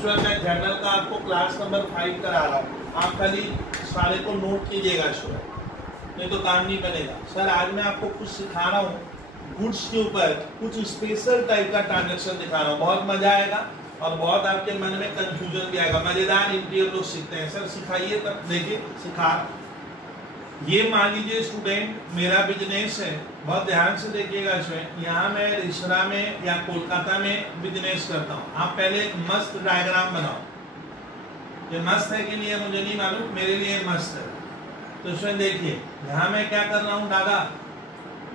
Sir मैं journal का आपको क्लास नंबर 5 करा रहा हूँ, आप खाली सारे को नोट कीजिएगा सर, नहीं तो काम नहीं बनेगा। सर आज मैं आपको कुछ सिखा रहा हूँ गुड्स के ऊपर, कुछ स्पेशल टाइप का ट्रांजेक्शन दिखा रहा हूँ, बहुत मजा आएगा और बहुत आपके मन में कंफ्यूजन भी आएगा। मजेदार इंटीरियर लोग सीखते हैं। सर सिखाइए, तब देखिए सिखा। ये मान लीजिए स्टूडेंट मेरा बिजनेस है, बहुत ध्यान से देखिएगा इसमें। यहाँ मैं रिसरा में या कोलकाता में बिजनेस करता हूँ। आप पहले एक मस्त डायग्राम बनाओ। ये मस्त है कि नहीं है मुझे नहीं मालूम, मेरे लिए मस्त है। तो इसमें देखिए यहाँ मैं क्या कर रहा हूँ, दादा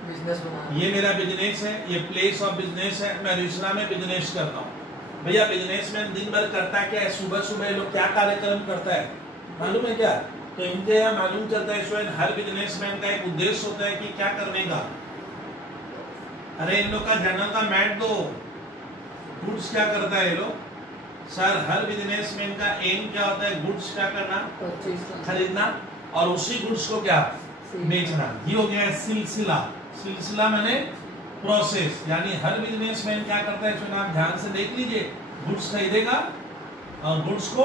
बिजनेस बना, ये मेरा बिजनेस है, ये प्लेस ऑफ बिजनेस है, मैं रिसरा में बिजनेस करता हूँ। भैया बिजनेसमैन दिन भर करता क्या है, सुबह सुबह लोग क्या कार्यक्रम करता है मालूम है क्या? तो इनके यहाँ मालूम चलता है स्वयं हर बिजनेसमैन का एक उद्देश्य होता है कि क्या करने का। अरे इन लोग का जर्नल का मैट दो, गुड्स क्या करता है ये लोग? सर हर बिजनेसमैन का एम क्या होता है, गुड्स क्या करना, खरीदना और उसी गुड्स को क्या बेचना। ये हो गया सिलसिला। सिलसिला माने प्रोसेस, यानी हर बिजनेसमैन क्या करता है इसमें आप ध्यान से देख लीजिए, गुड्स खरीदेगा और गुड्स को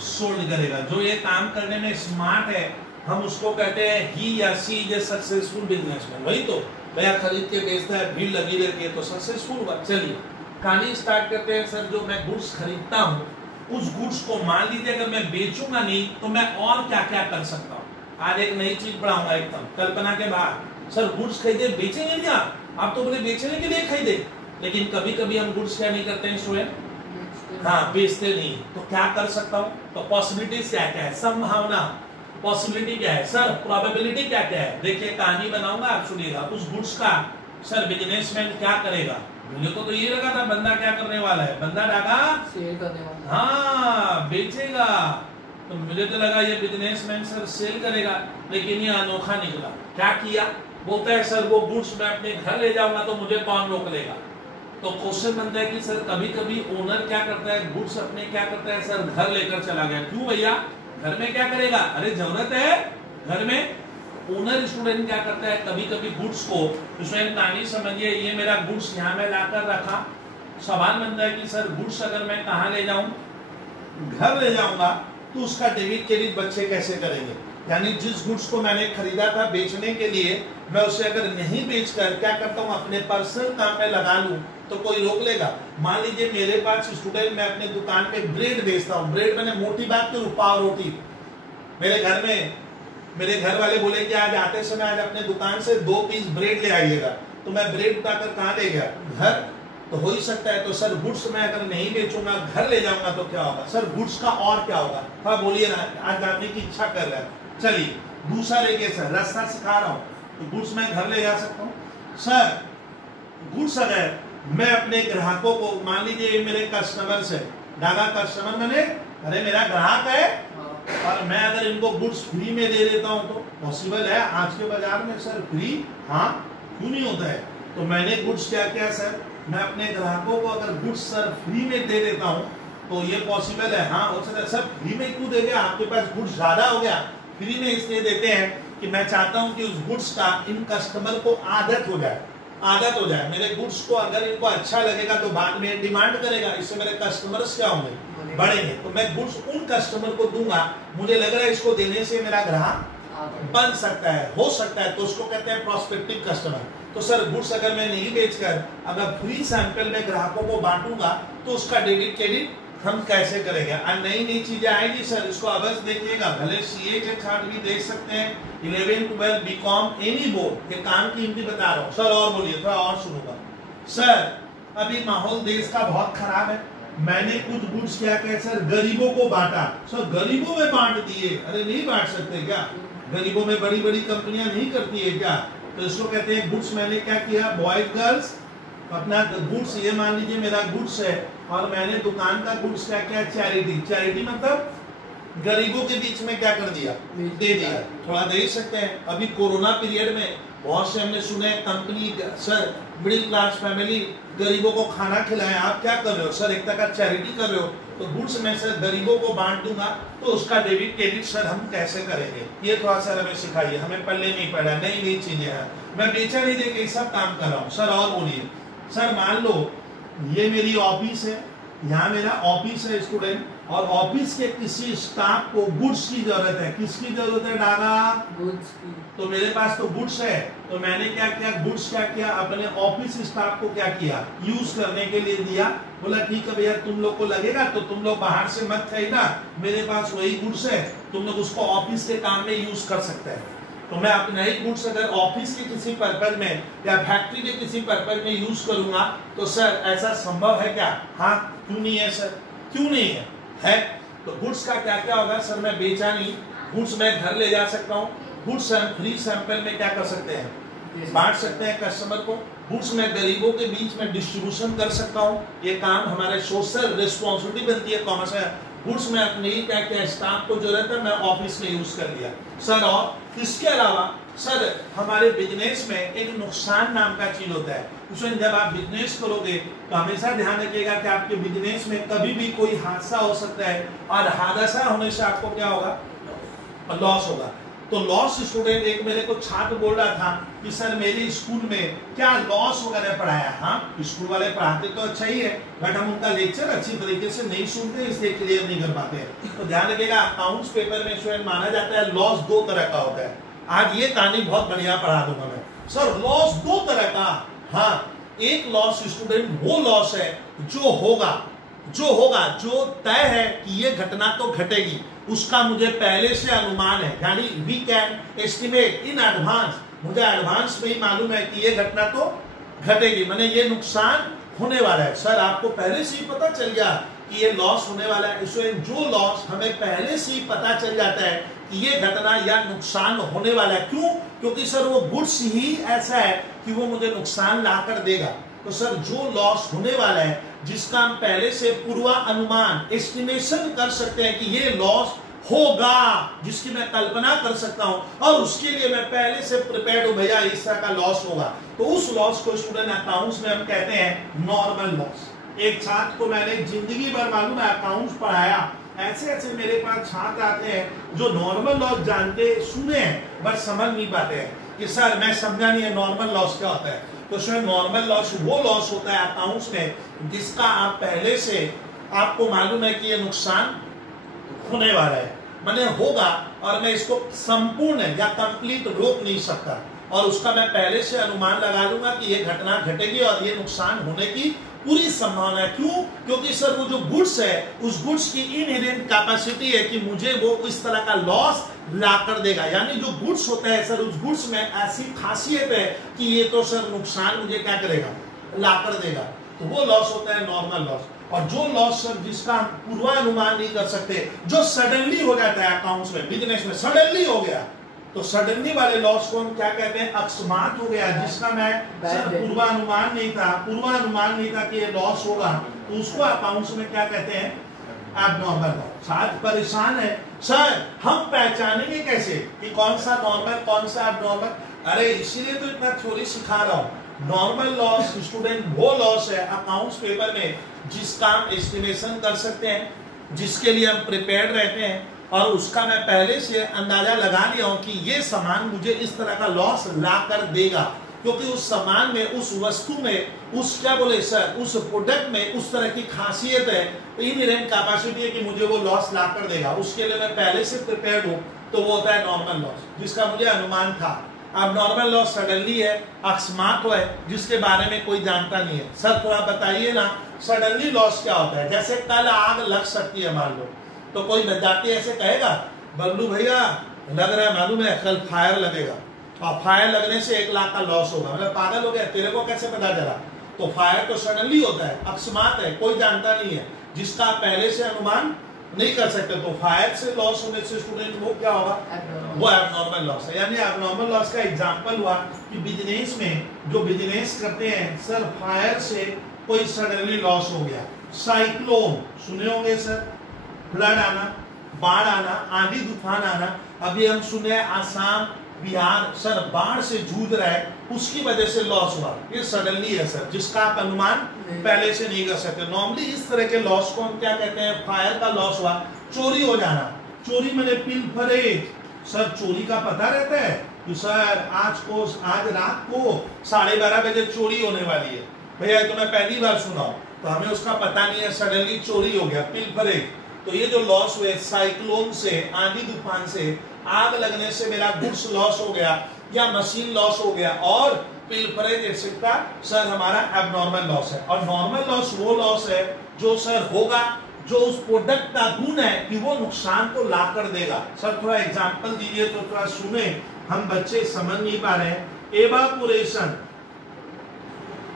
सोल्ड करेगा। जो ये काम करने में स्मार्ट है हम उसको कहते हैं ही या सी इज ए सक्सेसफुल बिजनेसमैन। वही तो भैया खरीद के बेचता है, भीड़ लगी रहती है तो सक्सेसफुल हुआ। चलिए कहानी स्टार्ट करते हैं। सर जो मैं गुड्स खरीदता हूँ उस गुड्स को मान लीजिए अगर मैं बेचूंगा नहीं तो मैं और क्या क्या कर सकता हूँ। आज एक नई चीज पढ़ाऊंगा एकदम कल्पना के बाद। सर गुड्स खरीदे बेचेंगे क्या? आप तो बोले बेचने के लिए खरीदे, लेकिन कभी कभी हम गुड्स क्या नहीं करते हैं स्टूडेंट, हाँ बेचते नहीं। तो क्या कर सकता हूँ? तो पॉसिबिलिटी क्या क्या है, संभावना, पॉसिबिलिटी क्या है सर, प्रोबेबिलिटी क्या क्या है। देखिए कहानी बनाऊंगा, आप सुनिएगा। उस गुड्स का सर बिजनेसमैन क्या करेगा? मुझे तो ये लगा था बंदा क्या करने वाला है, बंदा डाका सेल करने वाला, हाँ बेचेगा। तो मुझे तो लगा ये बिजनेसमैन सर सेल करेगा, लेकिन ये अनोखा निकला। क्या किया? बोलता है सर वो गुड्स मैं अपने घर ले जाऊंगा तो मुझे कौन रोक लेगा। तो क्वेश्चन बनता है कि सर कभी कभी ओनर क्या करता है, गुड्स अपने क्या करता है सर घर लेकर चला गया। क्यों भैया, घर में क्या करेगा? अरे जरूरत है घर में। ओनर स्टूडेंट क्या करता है कभी कभी गुड्स को, स्टूडेंट कहानी समझिए, ये मेरा गुड्स यहाँ में लाकर रखा। सवाल बनता है कि सर गुड्स अगर मैं कहाँ ले जाऊं, घर ले जाऊंगा तो उसका डेबिट क्रेडिट बच्चे कैसे करेंगे। यानी जिस गुड्स को मैंने खरीदा था बेचने के लिए, मैं उसे अगर नहीं बेचकर क्या करता हूँ अपने पर्सनल काम में लगा लूं तो कोई रोक लेगा। मान लीजिए मेरे पास स्टूडेंट, मैं अपने दुकान पे ब्रेड बेचता हूँ। ब्रेड मैंने मोटी बात करूँ, पाव रोटी। मेरे घर में मेरे घर वाले बोले कि आज आते समय आज अपने दुकान से 2 पीस ब्रेड ले आइएगा, तो मैं ब्रेड उठाकर कहाँ ले गया, घर। तो हो ही सकता है। तो सर गुड्स मैं अगर नहीं बेचूंगा घर ले जाऊंगा तो क्या होगा सर, गुड्स का और क्या होगा, हाँ बोलिए ना, आज जानने की इच्छा कर रहा है। चलिए दूसरा लेके सर रास्ता सिखा रहा हूँ। तो गुड्स मैं घर ले जा सकता हूँ। सर गुड्स अगर मैं अपने ग्राहकों को, मान लीजिए मेरे कस्टमर्स है, दादा कस्टमर मैंने, अरे मेरा ग्राहक है और मैं अगर इनको गुड्स फ्री में दे देता हूँ तो पॉसिबल है आज के बाजार में सर फ्री, हाँ क्यों नहीं होता है। तो मैंने गुड्स क्या किया सर, मैं अपने ग्राहकों को अगर गुड्स सर फ्री में दे देता हूँ तो ये पॉसिबल है, हाँ हो सकता है। सर फ्री में क्यों दे दिया, आपके पास गुड्स ज्यादा हो गया। फ्री में इसलिए देते हैं कि मैं चाहता हूं कि उस गुड्स का इन कस्टमर को आदत हो जाए, आदत हो जाए। मेरे गुड्स को अगर इनको अच्छा लगेगा तो बाद में डिमांड करेगा, इससे मेरे कस्टमर्स क्या होंगे, बढ़ेंगे। तो मैं गुड्स उन कस्टमर को दूंगा, मुझे लग रहा है इसको देने से मेरा ग्राहक बन सकता है, हो सकता है, तो उसको कहते हैं प्रोस्पेक्टिव कस्टमर। तो सर गुड्स अगर मैं नहीं बेचकर अगर फ्री सैंपल में ग्राहकों को बांटूंगा तो उसका डेबिट क्रेडिट हम कैसे करेंगे। नई नई चीजें आएगी सर, इसको अवश्य देखिएगा। भले सीए के छात्र भी देख सकते हैं, 11, 12, बीकॉम एनी बोर्ड, ये काम की हिंदी बता रहा हूँ। सर और बोलिए, थोड़ा और सुनूंगा। सर अभी माहौल देश का बहुत खराब है, मैंने कुछ गुड्स क्या कहे सर गरीबों को बांटा। सर गरीबों में बांट दिए, अरे नहीं बांट सकते क्या, गरीबों में बड़ी बड़ी कंपनियां नहीं करती है क्या। तो इसको कहते हैं गुड्स मैंने क्या किया, बॉयज गर्ल्स अपना गुड्स, ये मान लीजिए मेरा गुड्स है और मैंने दुकान का गुड्स क्या किया, चैरिटी। चैरिटी मतलब गरीबों के बीच में क्या कर दिया, दे दिया। थोड़ा देख सकते हैं अभी कोरोना पीरियड में बहुत से हमने सुने company sir middle class family गरीबों को खाना खिलाए, आप क्या कर रहे हो सर, एक तरह का चैरिटी कर रहे हो। तो गुड्स में सर गरीबों को बांट दूंगा तो उसका डेबिट क्रेडिट सर हम कैसे करेंगे, ये थोड़ा सा हमें सिखाइए। हमें पहले नहीं पढ़ा, नई नई चीजें हैं, मैं बेचा नहीं दे सब काम कर रहा हूँ। सर और बोलिए। सर मान लो ये मेरी ऑफिस है यहाँ मेरा ऑफिस है स्टूडेंट, और ऑफिस के किसी स्टाफ को गुड्स की जरूरत है। किसकी जरूरत है डाला? गुड्स की। तो मेरे पास तो गुड्स है, तो मैंने क्या किया, गुड्स क्या किया, अपने ऑफिस स्टाफ को क्या किया, यूज करने के लिए दिया। बोला ठीक है भैया, तुम लोग को लगेगा तो तुम लोग बाहर से मत खरीदना, मेरे पास वही गुड्स है, तुम लोग उसको ऑफिस के काम में यूज कर सकते हैं। तो मैं अपने ही गुड्स अगर ऑफिस के किसी पर्पज में या फैक्ट्री के किसी पर्पज में यूज करूंगा तो सर ऐसा संभव है क्या? हाँ, क्यों नहीं है सर, क्यों नहीं है? तो गुड्स का क्या क्या होगा सर? मैं बेचा नहीं, गुड्स मैं घर ले जा सकता हूँ, गुड्स हम फ्री सैंपल में क्या कर सकते हैं, बांट सकते हैं कस्टमर को, गुड्स मैं गरीबों के बीच में डिस्ट्रीब्यूशन कर सकता हूँ। ये काम हमारे सोशल रिस्पॉन्सिबिलिटी बनती है कॉमर्स में। गुड्स में अपने ही क्या क्या स्टाफ को जरूरत है, मैं ऑफिस में यूज कर लिया सर। और इसके अलावा सर हमारे बिजनेस में एक नुकसान नाम का चीज होता है। उसमें जब आप बिजनेस करोगे तो हमेशा ध्यान रखिएगा कि आपके बिजनेस में कभी भी कोई हादसा हो सकता है, और हादसा होने से आपको क्या होगा, लॉस होगा। तो लॉस स्टूडेंट, एक मेरे को छात्र बोल रहा था कि सर मेरे स्कूल में क्या लॉस वगैरह पढ़ाया। हाँ, स्कूल वाले पढ़ाते तो अच्छा ही है, बट हम उनका लेक्चर अच्छी तरीके से नहीं सुनते, इसलिए क्लियर नहीं कर पाते। तो ध्यान रखिएगा, अकाउंट्स पेपर में स्टूडेंट माना जाता है लॉस दो तरह का होता है। आज ये कहानी बहुत बढ़िया पढ़ा दूंगा मैं सर। लॉस दो तरह का, हाँ, एक लॉस स्टूडेंट वो लॉस है जो होगा, जो तय है कि ये घटना तो घटेगी, उसका मुझे पहले से अनुमान है, यानी we can estimate in advance, मुझे एडवांस में ही मालूम है कि ये घटना तो घटेगी, माने ये नुकसान होने वाला है। सर आपको पहले से ही पता चल गया कि ये लॉस होने वाला है। इसमें जो लॉस हमें पहले से ही पता चल जाता है कि ये घटना या नुकसान होने वाला है, क्यों? क्योंकि सर वो गुड्स ही ऐसा है कि वो मुझे नुकसान ला कर देगा। तो सर जो लॉस होने वाला है, जिसका हम पहले से पूर्वानुमान एस्टिमेशन कर सकते हैं कि ये लॉस होगा, जिसकी मैं कल्पना कर सकता हूं, और उसके लिए मैं पहले से प्रिपेयर्ड हूं, भैया इस तरह का लॉस होगा, तो उस लॉस को स्टूडेंट अकाउंट्स में हम कहते हैं नॉर्मल लॉस। एक छात्र को मैंने जिंदगी भर मालूम है अकाउंट्स पढ़ाया, ऐसे ऐसे मेरे पास छात्र आते हैं जो नॉर्मल लॉस जानते सुने हैं बट समझ नहीं पाते हैं कि सर मैं समझा नहीं है नॉर्मल लॉस क्या होता है। तो उसमें नॉर्मल लॉस वो लॉस होता है अकाउंट्स में जिसका आप पहले से आपको मालूम है कि ये नुकसान होने वाला है, माने होगा, और मैं इसको संपूर्ण या कंप्लीट रोक नहीं सकता, और उसका मैं पहले से अनुमान लगा लूंगा कि ये घटना घटेगी और ये नुकसान होने की पूरी संभावना है। क्यों? क्योंकि सर वो जो गुड्स है, उस गुड्स की इनहेरेंट कैपेसिटी है कि मुझे वो इस तरह का लॉस ला कर देगा। यानी जो गुड्स होता है सर, उस गुड्स में ऐसी खासियत है कि ये तो सर नुकसान मुझे क्या करेगा, ला कर देगा। तो वो लॉस होता है नॉर्मल लॉस। और जो लॉस सर जिसका हम पूर्वानुमान नहीं कर सकते, जो सडनली हो जाता है अकाउंट्स में, बिजनेस में सडनली हो गया, तो सडनली वाले लॉस को हम क्या कहते हैं, अकस्मात हो गया, जिसका मैं सर पूर्वानुमान नहीं था कि ये लॉस होगा, तो उसको अकाउंट्स में क्या कहते हैं, एबनॉर्मल लॉस। आज परेशान है सर हम पहचानेंगे कैसे कि कौन सा नॉर्मल कौन सा एबनॉर्मल? अरे इसीलिए तो इतना थ्योरी सिखा रहा हूं। नॉर्मल लॉस स्टूडेंट वो लॉस है अकाउंट्स पेपर में जिसका हम एस्टिमेशन कर सकते हैं, जिसके लिए हम प्रिपेयर्ड रहते हैं, और उसका मैं पहले से अंदाजा लगा लिया हूं कि ये सामान मुझे इस तरह का लॉस ला कर देगा, क्योंकि उस सामान में, उस वस्तु में, उस क्या बोले सर, उस प्रोडक्ट में उस तरह की खासियत है, इनहेरेंट कैपेसिटी है कि मुझे वो लॉस ला कर देगा, उसके लिए मैं पहले से प्रिपेयर्ड हूं, तो वो होता है नॉर्मल लॉस, जिसका मुझे अनुमान था। अब नॉर्मल लॉस सडनली है, अकस्मात है, जिसके बारे में कोई जानता नहीं है। सर थोड़ा बताइए ना, सडनली लॉस क्या होता है? जैसे कल आग लग सकती है मान लो, तो कोई जाके ऐसे कहेगा बबलू भैया लग रहा है, मालूम है कल फायर लगेगा, और फायर लगने से 1 लाख का लॉस होगा, मतलब पागल हो गया, तेरे को कैसे पता चला? तो फायर तो सडनली होता है, अकस्मात है, कोई जानता नहीं है, जिसका आप पहले से अनुमान नहीं कर सकते। तो फायर से लॉस होने से स्टूडेंट वो क्या होगा, वो एबनॉर्मल लॉस है। यानी एबनॉर्मल लॉस का एग्जांपल हुआ कि बिजनेस में जो बिजनेस करते हैं सर, फायर से कोई सडनली लॉस हो गया, साइक्लोन सुने होंगे सर, फ्लड आना, बाढ़ आना, आंधी तूफान आना। अभी हम सुने आसाम बिहार सर बाढ़ से जूझ रहा है, उसकी वजह से लॉस हुआ, ये सडनली है सर, जिसका आप अनुमान पहले से नहीं कर सकते। नॉर्मली इस तरह के लॉस को हम क्या कहते हैं, फायर का लॉस हुआ। चोरी हो जाना, चोरी मैंने पिलफरेज, सर चोरी का पता रहता है कि सर आज रात को 12:30 बजे चोरी होने वाली है, भैया तो मैं पहली बार सुना हूं, तो हमें उसका पता नहीं है, सडनली चोरी हो गया, पिलफरेज, तो ये जो लॉस हुए साइक्लोन से, आंधी तूफान से, आग लगने से मेरा गुड्स लॉस हो गया या मशीन लॉस हो गया और पिलफरेज एक्सेट्रा, सर हमारा एबनॉर्मल लॉस है। और नॉर्मल लॉस वो लॉस है जो सर होगा जो उस प्रोडक्ट का गुण है कि वो नुकसान को ला कर देगा। सर थोड़ा एग्जांपल दीजिए तो थोड़ा सुने, हम बच्चे समझ नहीं पा रहे हैं। एवापोरेशन,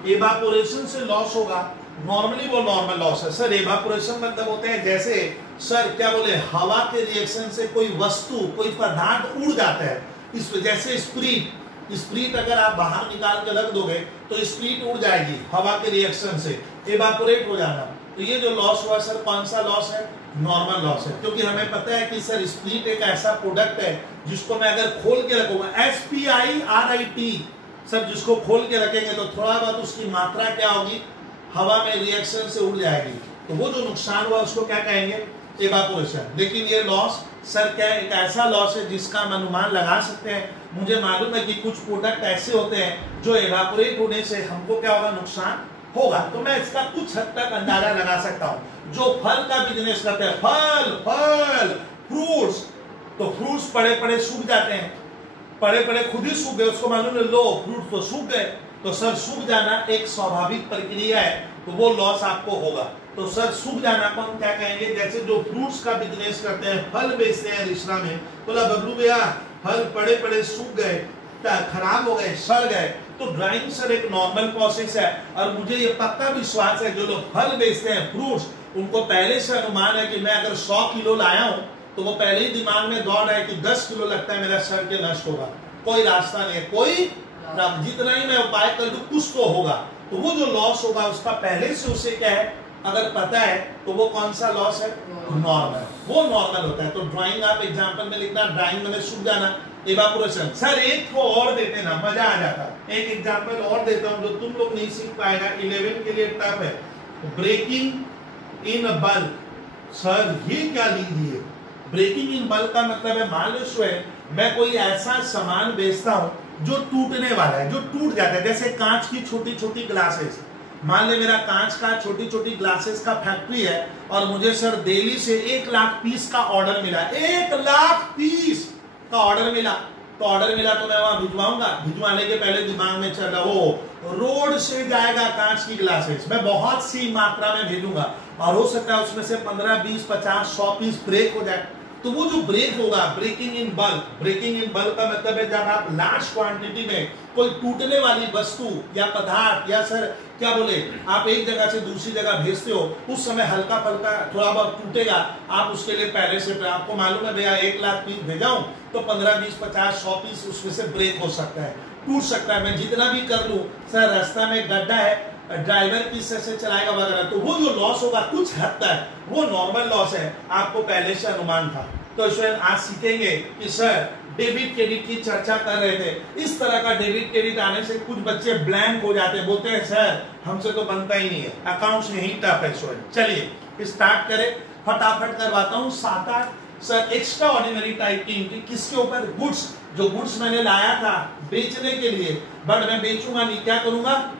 एवापोरेशन से लॉस होगा, नॉर्मली वो नॉर्मल लॉस है। सर एवापोरेशन मतलब होते हैं जैसे सर क्या बोले, हवा के रिएक्शन से कोई वस्तु, कोई पदार्थ उड़ जाता है, इस जैसे स्प्रीट अगर आप बाहर निकाल के रख दोगे तो स्प्रीट उड़ जाएगी हवा के रिएक्शन से, एवापोरेट हो जाना। तो ये जो लॉस हुआ सर कौन सा लॉस है, नॉर्मल लॉस है, क्योंकि हमें पता है कि सर स्प्रीट एक ऐसा प्रोडक्ट है जिसको मैं अगर खोल के रखूंगा, SPIRIT, सर जिसको खोल के रखेंगे तो थोड़ा बहुत उसकी मात्रा क्या होगी, हवा में रिएक्शन से उड़ जाएगी, तो वो जो नुकसान हुआ उसको क्या कहेंगे, एवापोरेशन। लेकिन ये लॉस सर क्या एक ऐसा लॉस है जिसका हम अनुमान लगा सकते हैं। मुझे मालूम है कि कुछ प्रोडक्ट ऐसे होते हैं जो एवापोरेट होने से हमको क्या होगा, नुकसान होगा, तो मैं इसका कुछ हद तक अंदाजा लगा सकता हूं। जो फल का बिजनेस करते हैं, फल फ्रूट्स, तो फ्रूट्स पड़े पड़े सूख जाते हैं, पड़े पड़े खुद ही सूख गए, उसको मालूम है लो फ्रूट तो सूख गए, तो सर सूख जाना एक स्वाभाविक प्रक्रिया है, तो वो लॉस आपको होगा। तो सर सूख जाना को हम क्या कहेंगे, जैसे जो फ्रूट्स का बिजनेस करते हैं, फल बेचते हैं रिश्ता में, बोला बबलू भैया फल पड़े पड़े सूख गए, खराब हो गए, सड़ गए, तो ड्राइंग सर एक नॉर्मल प्रोसेस है। और मुझे ये पक्का विश्वास है जो लोग फल बेचते हैं, फ्रूट्स, उनको पहले से अनुमान है कि मैं अगर 100 किलो लाया हूं तो वो पहले ही दिमाग में दौड़ रहा है कि 10 किलो लगता है मेरा सड़ के नष्ट होगा, कोई रास्ता नहीं है, कोई जितना ही मैं उपाय कर लूं कुछ तो होगा। तो वो जो लॉस होगा उसका पहले से उसे क्या है अगर पता है, तो वो कौन सा लॉस है, नॉर्मल, वो नॉर्मल होता है। तो ड्राइंग आप एग्जांपल में लिखना, ड्राइंग में सूख जाना, एवापोरेशन। सर एक को और देते ना, मजा आ जाता। एक एग्जांपल और देता हूं जो तुम लोग नहीं सीख पाएगा, 11 के लिए टफ है, ब्रेकिंग इन बल्क। सर ये क्या लीजिए, ब्रेकिंग इन बल्क का मतलब है मान लो स्वयं मैं कोई ऐसा सामान बेचता हूं जो टूटने वाला है, जो टूट जाता है, जैसे कांच की छोटी छोटी ग्लासेस। मान ले मेरा कांच का छोटी छोटी ग्लासेस का फैक्ट्री है और मुझे सर दिल्ली से 1 लाख पीस का ऑर्डर मिला, 1 लाख पीस का ऑर्डर मिला, तो ऑर्डर मिला तो मैं वहां भिजवाऊंगा, भिजवाने के पहले दिमाग में चल रहा वो रोड से जाएगा कांच की ग्लासेस, मैं बहुत सी मात्रा में भेजूंगा और हो सकता है उसमें से 15, 20, 50, 100 पीस ब्रेक हो जाए। तो वो जो ब्रेक होगा, breaking in bulk, breaking in bulk का मतलब है जब आप लार्ज क्वांटिटी में कोई टूटने वाली वस्तु या पदार्थ या सर क्या बोले आप एक जगह से दूसरी जगह भेजते हो, उस समय हल्का फल्का थोड़ा बहुत टूटेगा, आप उसके लिए पहले से आपको मालूम है भैया 1 लाख पीस भेजाऊं तो 15, 20, 50, 100 पीस उसमें से ब्रेक हो सकता है, टूट सकता है। मैं जितना भी कर लूं सर रास्ता में गड्ढा है, ड्राइवर किस से चलाएगा वगैरह, तो वो जो लॉस होगा कुछ हद तक वो नॉर्मल लॉस है, आपको पहले से अनुमान था। तो स्वयं आज सीखेंगे कि सर डेबिट क्रेडिट की चर्चा कर रहे थे, इस तरह का डेबिट क्रेडिट आने से कुछ बच्चे ब्लैंक हो जाते हैं, बोलते हैं सर हमसे तो बनता ही नहीं है, अकाउंट्स यही टफ है। स्वयं चलिए स्टार्ट करें, फटाफट करवाता हूँ 7-8 सर एक्स्ट्रा ऑर्डिनरी टाइप की एंट्री। किसके ऊपर, गुड्स, जो गुड्स मैंने लाया था बेचने के लिए बट मैं बेचूंगा नहीं, क्या करूंगा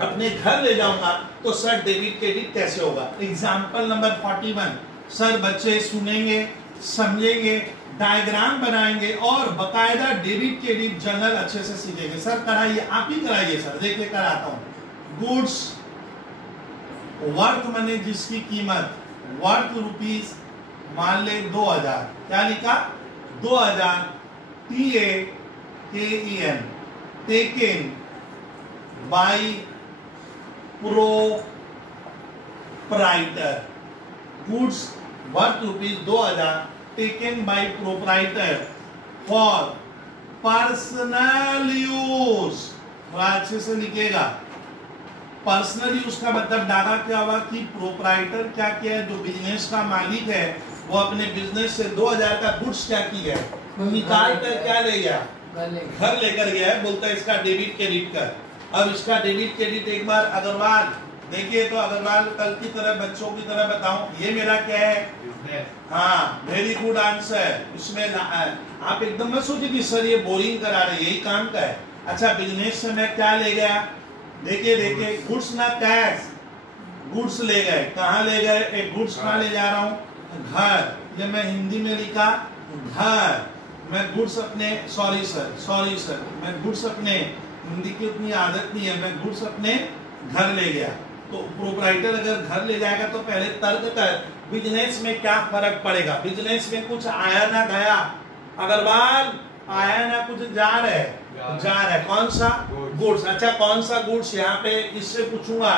अपने घर ले जाऊंगा, तो सर डेबिट क्रेडिट कैसे होगा। एग्जांपल नंबर 41 सर बच्चे सुनेंगे, समझेंगे, डायग्राम बनाएंगे और बकायदा डेबिट क्रेडिट जर्नल अच्छे से सीखेंगे। सर कराइए, आप ही कराइए सर, देखिए कराता हूं। गुड्स वर्थ मनी, जिसकी कीमत वर्थ रुपीज मान ले 2000, क्या लिखा 2000, TAKEN, taken by proprietor, goods worth rupees 2000 taken by proprietor for personal use. थोड़ा अच्छे से लिखिएगा, पर्सनल यूज का मतलब डाला क्या हुआ कि प्रोप्राइटर क्या किया है, जो बिजनेस का मालिक है वो अपने बिजनेस से 2000 का गुड्स क्या किया है, निकाल कर क्या ले गया, घर लेकर गया है, बोलता है इसका डेबिट क्रेडिट कर। अब इसका डेबिट क्रेडिट एक बार अग्रवाल देखिए, तो अग्रवाल कल की तरह बच्चों की तरह बताऊं, ये मेरा क्या है, हाँ वेरी गुड आंसर। इसमें आप एकदम मत सोचिए कि सर ये बोरिंग करा रहे, यही काम का है। अच्छा बिजनेस से मैं क्या ले गया, देखिए देखिए गुड्स ना कैश, गुड्स ले गए, कहाँ ले गए, एक गुड्स कहाँ ले जा रहा हूँ, घर, ये मैं हिंदी में लिखा घर, मैं गुड्स अपने सॉरी सर मैं गुड्स अपने, हिंदी की उतनी आदत नहीं है, मैं गुड्स अपने घर ले गया। तो प्रोप्राइटर अगर घर ले जाएगा तो पहले तर्क कर बिजनेस में क्या फर्क पड़ेगा, बिजनेस में कुछ आया ना गया, अग्रवाल आया ना कुछ जा रहा है, कौन सा गुड्स, अच्छा कौन सा गुड्स, यहाँ पे इससे पूछूंगा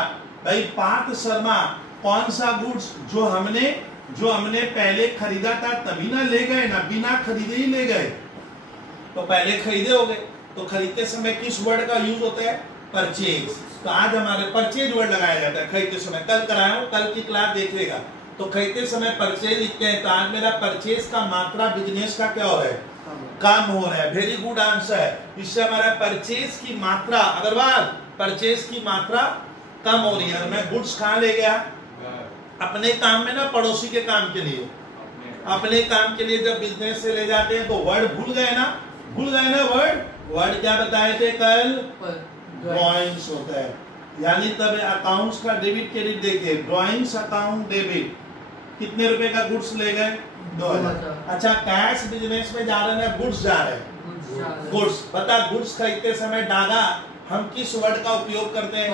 भाई पार्थ शर्मा कौन सा गुड्स जो हमने पहले खरीदा था तभी ना ले गए ना, बिना खरीदे ही ले गए, तो पहले खरीदे हो गए, तो खरीदते समय किस वर्ड का यूज होता है, परचेज, तो आज हमारे परचेज वर्ड लगाया जाता है खरीदते समय, कल कराया हूं, कल की क्लास देखिएगा, तो खरीदते समय परचेज लिखते हैं, तो आज मेरा परचेज का मात्रा बिजनेस का क्या हो रहा है, कम हो रहा है, वेरी गुड आंसर, इससे हमारा परचेज की मात्रा, अग्रवाल परचेज की मात्रा कम हो रही है। मैं गुड्स कहाँ ले गया, अपने काम में ना पड़ोसी के काम के लिए, अपने काम के लिए जब बिजनेस से ले जाते हैं तो वर्ड भूल गए ना वर्ड क्या बताए थे कल, ड्रॉइंग्स होता है, यानी तब अकाउंट्स का डेबिट क्रेडिट देखिए, ड्रॉइंग्स अकाउंट डेबिट, कितने रुपए का गुड्स ले गए, 2000, अच्छा कैश बिजनेस में जा रहे हैं, गुड्स जा रहे हैं, गुड्स, पता गुड्स खरीदते समय डागा हम किस वर्ड का उपयोग करते हैं,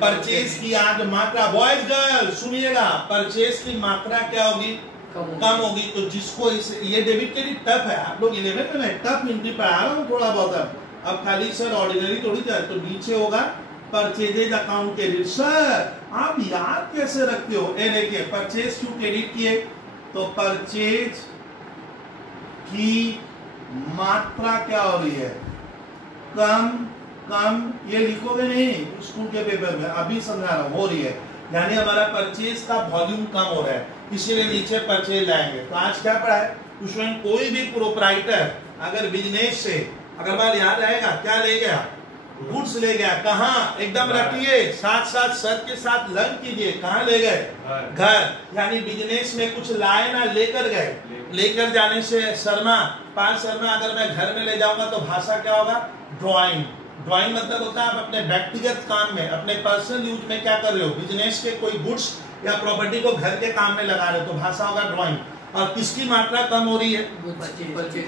परचेज की आज मात्रा, बॉयज गर्ल सुनिएगा, परचेज की मात्रा क्या होगी, कम होगी, तो जिसको ये डेबिट क्रेडिट टफ है, आप लोग 11 में टफ हिंदी पढ़ा रहा हूँ थोड़ा बहुत, अब खाली सर ऑर्डिनरी थोड़ी जाए, तो नीचे होगा परचेजेज अकाउंट क्रेडिट, सर आप याद कैसे रखते हो, ये देखिए परचेज क्यों क्रेडिट किए, तो परचेज की मात्रा क्या हो रही है, कम, ये लिखोगे नहीं स्कूल के पेपर में, अभी समझा रहा हूँ, हो रही है, यानी हमारा परचेज का वॉल्यूम कम हो रहा है, इसीलिए नीचे परचेज लाएंगे। तो आज क्या पढ़ा है, उसमें कोई भी प्रोप्राइटर अगर बिजनेस से, अग्रवाल याद रहेगा क्या ले गया, गुड्स ले गया, कहाँ एकदम रखिए, साथ सर के साथ लर्न कीजिए, कहाँ ले गए, घर, यानी बिजनेस में कुछ लाए ना लेकर गए, लेकर जाने से शर्मा अगर मैं घर में ले जाऊंगा तो भाषा क्या होगा, ड्राइंग मतलब होता है आप अपने व्यक्तिगत काम में, अपने पर्सनल यूज में क्या कर रहे हो, बिजनेस के कोई गुड्स या प्रॉपर्टी को घर के काम में लगा रहे हो, तो भाषा होगा ड्राइंग, और किसकी मात्रा कम हो रही है,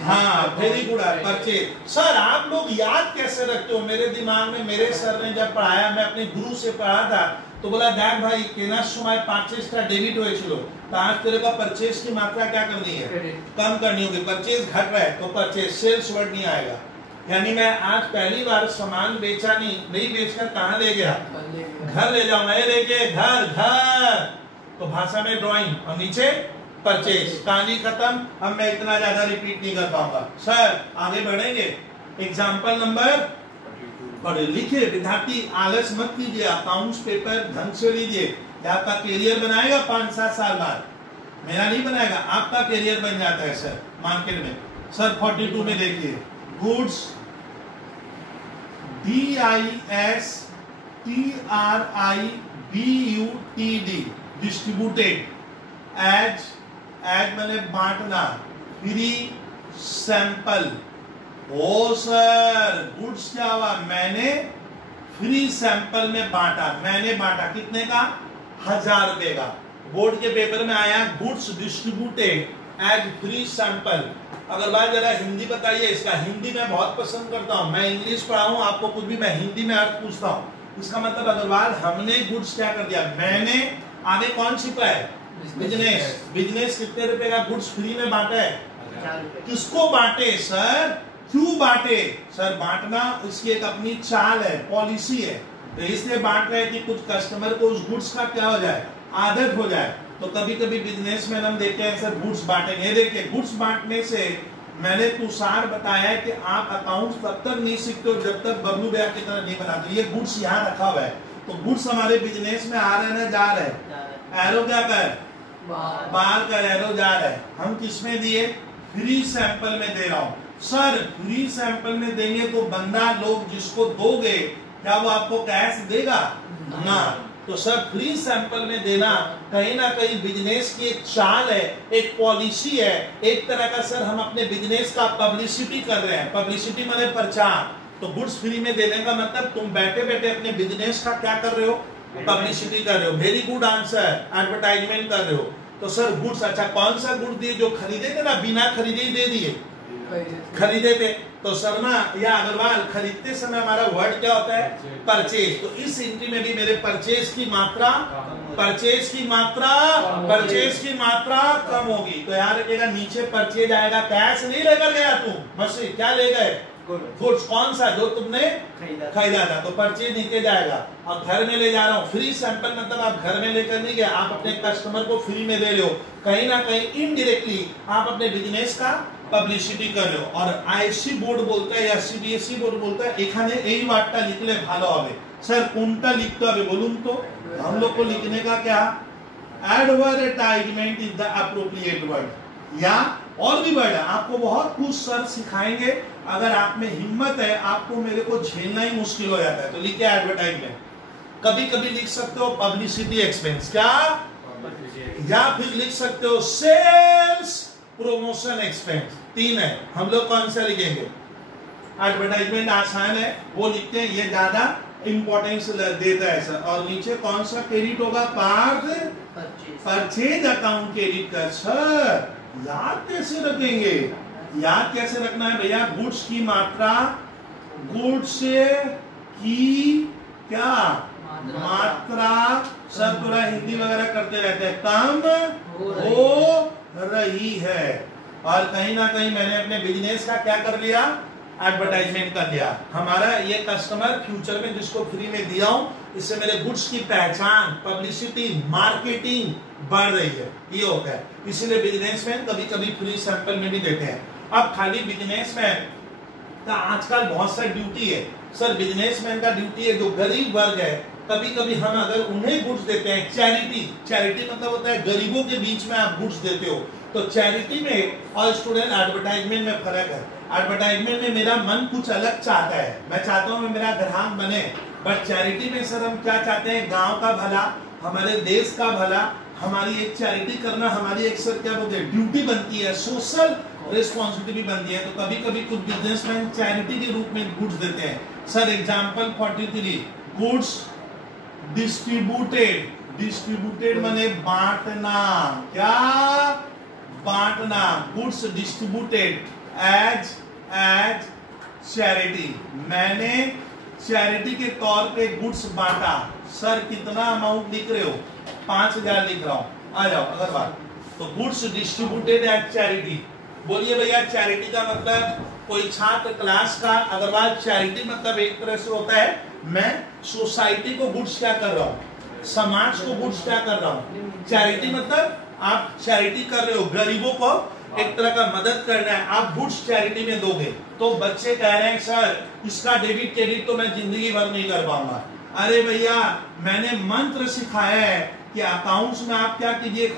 हाँ वेरी गुड परचेज। सर आप लोग याद कैसे रखते हो, मेरे दिमाग में मेरे सर ने जब पढ़ाया, मैं अपने गुरु से पढ़ा था, तो बोला देख भाई केना समय परचेजটা डेबिट হয়েছিল, तो आज तेरे का परचेज की मात्रा क्या करनी है, कम करनी होगी, परचेज घट रहा है तो परचेज सेल्स वर्ड नहीं आएगा, यानी मैं आज पहली बार सामान बेचा नहीं बेचकर कहाँ ले गया, घर ले जाऊंगा, ये लेके घर, तो भाषा में ड्राइंग और नीचे परचेज, कहानी खत्म, अब मैं इतना ज्यादा रिपीट नहीं कर पाऊंगा। सर आगे बढ़ेंगे, एग्जाम्पल नंबर पढ़े लिखे, विद्यार्थी आलस मत कीजिए, अकाउंट्स पेपर ढंग से लीजिए, आपका करियर बनाएगा 5-7 साल बाद, मेरा नहीं बनाएगा, आपका करियर बन जाता है सर मार्केट में। सर 42 में देखिए, गुड्स DISTRIBUTD डिस्ट्रीब्यूटेड, एज मैंने बांटना, फ्री सैंपल, ओ सर गुड्स क्या हुआ, मैंने फ्री सैंपल में बांटा, कितने का, 1000 रुपए का, बोर्ड के पेपर में आया goods distributed as free sample. अगर बात जरा हिंदी बताइए इसका, हिंदी मैं बहुत पसंद करता हूँ, मैं इंग्लिश पढ़ा हूँ, आपको कुछ भी मैं हिंदी में अर्थ पूछता हूँ, इसका मतलब अग्रवाल हमने गुड्स क्या कर दिया, मैंने, आगे कौन छिपा है, बिजनेस कितने रुपए का गुड्स फ्री में बांटा है, किसको बांटे सर, क्यों बांटे सर, बांटना इसकी एक अपनी चाल है, पॉलिसी है, तो इसलिए बांट रहे हैं कि कुछ कस्टमर को उस गुड्स का क्या हो जाए, आदत हो जाए। तो कभी कभी बिजनेस में हम देखते हैं सर गुड्स बांटेंगे, देखिए गुड्स बांटने से मैंने तुषार बताया कि आप अकाउंट्स तब तक नहीं सीखते हो जब तक बबलू भैया की तरह नहीं बनाते, ये गुड्स यहाँ रखा हुआ है, तो गुड्स हमारे बिजनेस में आ रहे हैं, जा रहे हैं, एरो क्या कर, बाहर का एरो जा रहा है, हम किसमें दिए, फ्री सैंपल में दे रहा हूँ। सर फ्री सैंपल में देंगे तो बंदा लोग जिसको दोगे क्या वो आपको कैश देगा ना, तो सर फ्री सैंपल में देना कहीं ना कहीं बिजनेस की एक चाल है, एक पॉलिसी है, एक तरह का सर हम अपने बिजनेस का पब्लिसिटी कर रहे हैं, पब्लिसिटी माने प्रचार, तो गुड्स फ्री में देने का मतलब तुम बैठे बैठे अपने बिजनेस का क्या कर रहे हो, पब्लिसिटी कर रहे हो, वेरी गुड आंसर, एडवर्टाइजमेंट कर रहे हो। तो सर गुड्स, अच्छा कौन सा गुड दिए? जो खरीदे थे ना, बिना खरीदे ही दे दिए, खरीदे थे। तो शर्मा या अग्रवाल, खरीदते समय हमारा वर्ड क्या होता है? परचेज। तो इस एंट्री में भी मेरे परचेज की मात्रा कम होगी। तो यहाँ रखिएगा नीचे परचेज आएगा, कैश नहीं लेकर गया तुम, मशीन क्या ले गए? गुड्स। कौन सा? जो तुमने खरीदा था, तो परचेज नीचे जाएगा। और घर में ले जा रहा हूँ, फ्री सैंपल मतलब आप घर में लेकर नहीं गए, आप अपने कस्टमर को फ्री में दे रहे हो, कहीं ना कहीं इनडायरेक्टली आप अपने बिजनेस का पब्लिसिटी कर रहे हो। और आईसी बोर्ड बोलता है या सीबीएसई बोर्ड बोलता है এখানে এই ওয়ার্ডটা লিখলে ভালো হবে। স্যার কোনটা লিখতে হবে বলুন তো? हम लोग को लिखने का क्या? Advertisement is the appropriate word. या और भी वर्ड है, आपको बहुत कुछ सर सिखाएंगे, अगर आप में हिम्मत है आपको मेरे को झेलना ही मुश्किल हो जाता है। तो लिखिए एडवर्टाइजमेंट। कभी कभी लिख सकते हो पब्लिसिटी एक्सपेंस, क्या? या फिर लिख सकते हो सेल्स प्रमोशन एक्सपेंस। तीन है, हम लोग कौन सा लिखेंगे? एडवर्टाइजमेंट आसान है, वो लिखते हैं, ये ज्यादा इंपॉर्टेंस देता है सर। और नीचे कौन सा क्रेडिट होगा? परचेज अकाउंट क्रेडिट का। सर याद कैसे रखेंगे? याद कैसे रखना है भैया? गुड्स की मात्रा, गुड्स की क्या मात्रा, सब पूरा हिंदी वगैरह करते रहते हैं, कम हो रही है। और कहीं ना कहीं मैंने अपने बिजनेस का क्या कर लिया? एडवर्टाइजमेंट कर लिया। हमारा ये कस्टमर फ्यूचर में जिसको फ्री में दिया हूं, इससे मेरे गुड्स की पहचान, पब्लिसिटी, मार्केटिंग बढ़ रही है, ये होता है। इसीलिए बिजनेसमैन कभी कभी फ्री सैंपल में भी देते हैं। अब खाली बिजनेसमैन का आजकल बहुत सारी ड्यूटी है सर। बिजनेसमैन का ड्यूटी है, जो गरीब वर्ग है, कभी कभी हम अगर उन्हें गुड्स देते हैं, चैरिटी मतलब होता है गरीबों के बीच में आप गुड्स देते हो। तो चैरिटी में और स्टूडेंट एडवर्टाइजमेंट में फर्क है। एडवर्टाइजमेंट में मेरा मन कुछ अलग चाहता है, मैं चाहता हूं मेरा ग्राहक बने, बट चैरिटी में सर हम क्या चाहते हैं? गांव का भला, हमारे देश का भला। हमारी एक चैरिटी करना हमारी एक सर क्या बोलते हैं, ड्यूटी बनती है, सोशल रिस्पॉन्सिबिलिटी बनती है। तो कभी कभी कुछ बिजनेसमैन चैरिटी के रूप में गुड्स देते हैं सर। एग्जाम्पल 43, गुड्स डिस्ट्रीब्यूटेड माने बांटना, क्या? बांटना। गुड्स डिस्ट्रीब्यूटेड एज चैरिटी, मैंने चैरिटी के तौर पे गुड्स बांटा। सर कितना अमाउंट लिख रहे हो? 5000 लिख रहा हूं, आ जाओ अगर बात। तो गुड्स डिस्ट्रीब्यूटेड एज चैरिटी। बोलिए भैया चैरिटी का मतलब? कोई छात्र क्लास का अग्रवाल, चैरिटी मतलब एक तरह से होता है मैं सोसाइटी को गुड्स क्या कर रहा हूँ, समाज को गुड्स क्या कर रहा हूँ। चैरिटी मतलब आप चैरिटी कर रहे हो, गरीबों को एक तरह का मदद करना है, आप गुड्स चैरिटी में दोगे। तो बच्चे कह रहे हैं सर इसका डेबिट क्रेडिट तो मैं जिंदगी भर नहीं कर पाऊंगा। अरे भैया मैंने मंत्र सिखाया है कि अकाउंट्स में आप क्या कीजिए,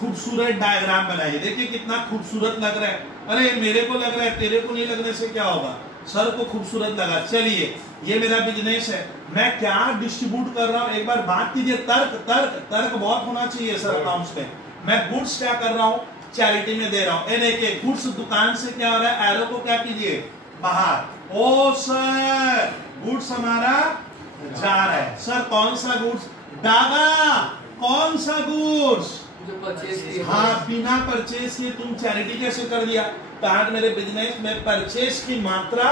खूबसूरत डायग्राम बनाइए। देखिए कितना खूबसूरत लग रहा है। अरे मेरे को लग रहा है, तेरे को नहीं लगने से क्या होगा? सर को खूबसूरत लगा। चलिए ये मेरा बिजनेस है, मैं क्या डिस्ट्रीब्यूट कर रहा हूँ, एक बार बात कीजिए। तर्क बहुत होना चाहिए सर अकाउंट्स में। मैं गुड्स क्या कर रहा हूँ, चैरिटी में दे रहा हूँ। गुड्स दुकान से क्या हो रहा है, एरो को क्या कीजिए बाहर। ओ सर गुड्स हमारा जा रहा है। सर कौन सा गुड्स? डागा। कौन सा गुड्स? जो परचेज किए। हाँ, बिना परचेज किए तुम चैरिटी कैसे कर दिया? तो आज मेरे बिजनेस में परचेज की मात्रा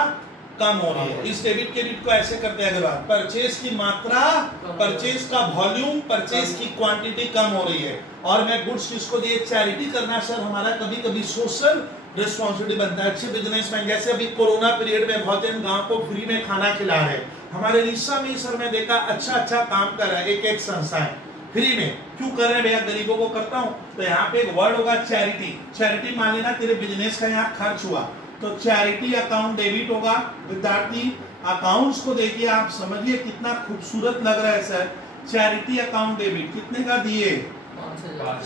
कम हो रही है। इस डेबिट क्रेडिट को ऐसे करते हैं अगर परचेज की मात्रा, परचेज का वॉल्यूम, परचेज की क्वांटिटी कम हो रही है। और मैं गुड्स किसको दिए? चैरिटी करना सर हमारा कभी कभी सोशल रिस्पॉन्सिबिलिटी बनता है। अच्छे बिजनेसमैन जैसे अभी कोरोना पीरियड में बहुत दिन गांव को फ्री में खाना खिला रहे। हमारे रिश्ता में सर मैं देखा अच्छा काम कर रहा है एक संस्थाएं फ्री में। क्यों कर रहे हैं भैया? गरीबों को करता हूं। तो यहाँ पे एक वर्ड होगा चैरिटी। चैरिटी मान लेना तेरे बिजनेस का यहाँ खर्च हुआ, तो चैरिटी अकाउंट डेबिट होगा। विद्यार्थी अकाउंट्स को देखिए, आप समझिए कितना खूबसूरत लग रहा है सर। चैरिटी अकाउंट डेबिट कितने का दिए?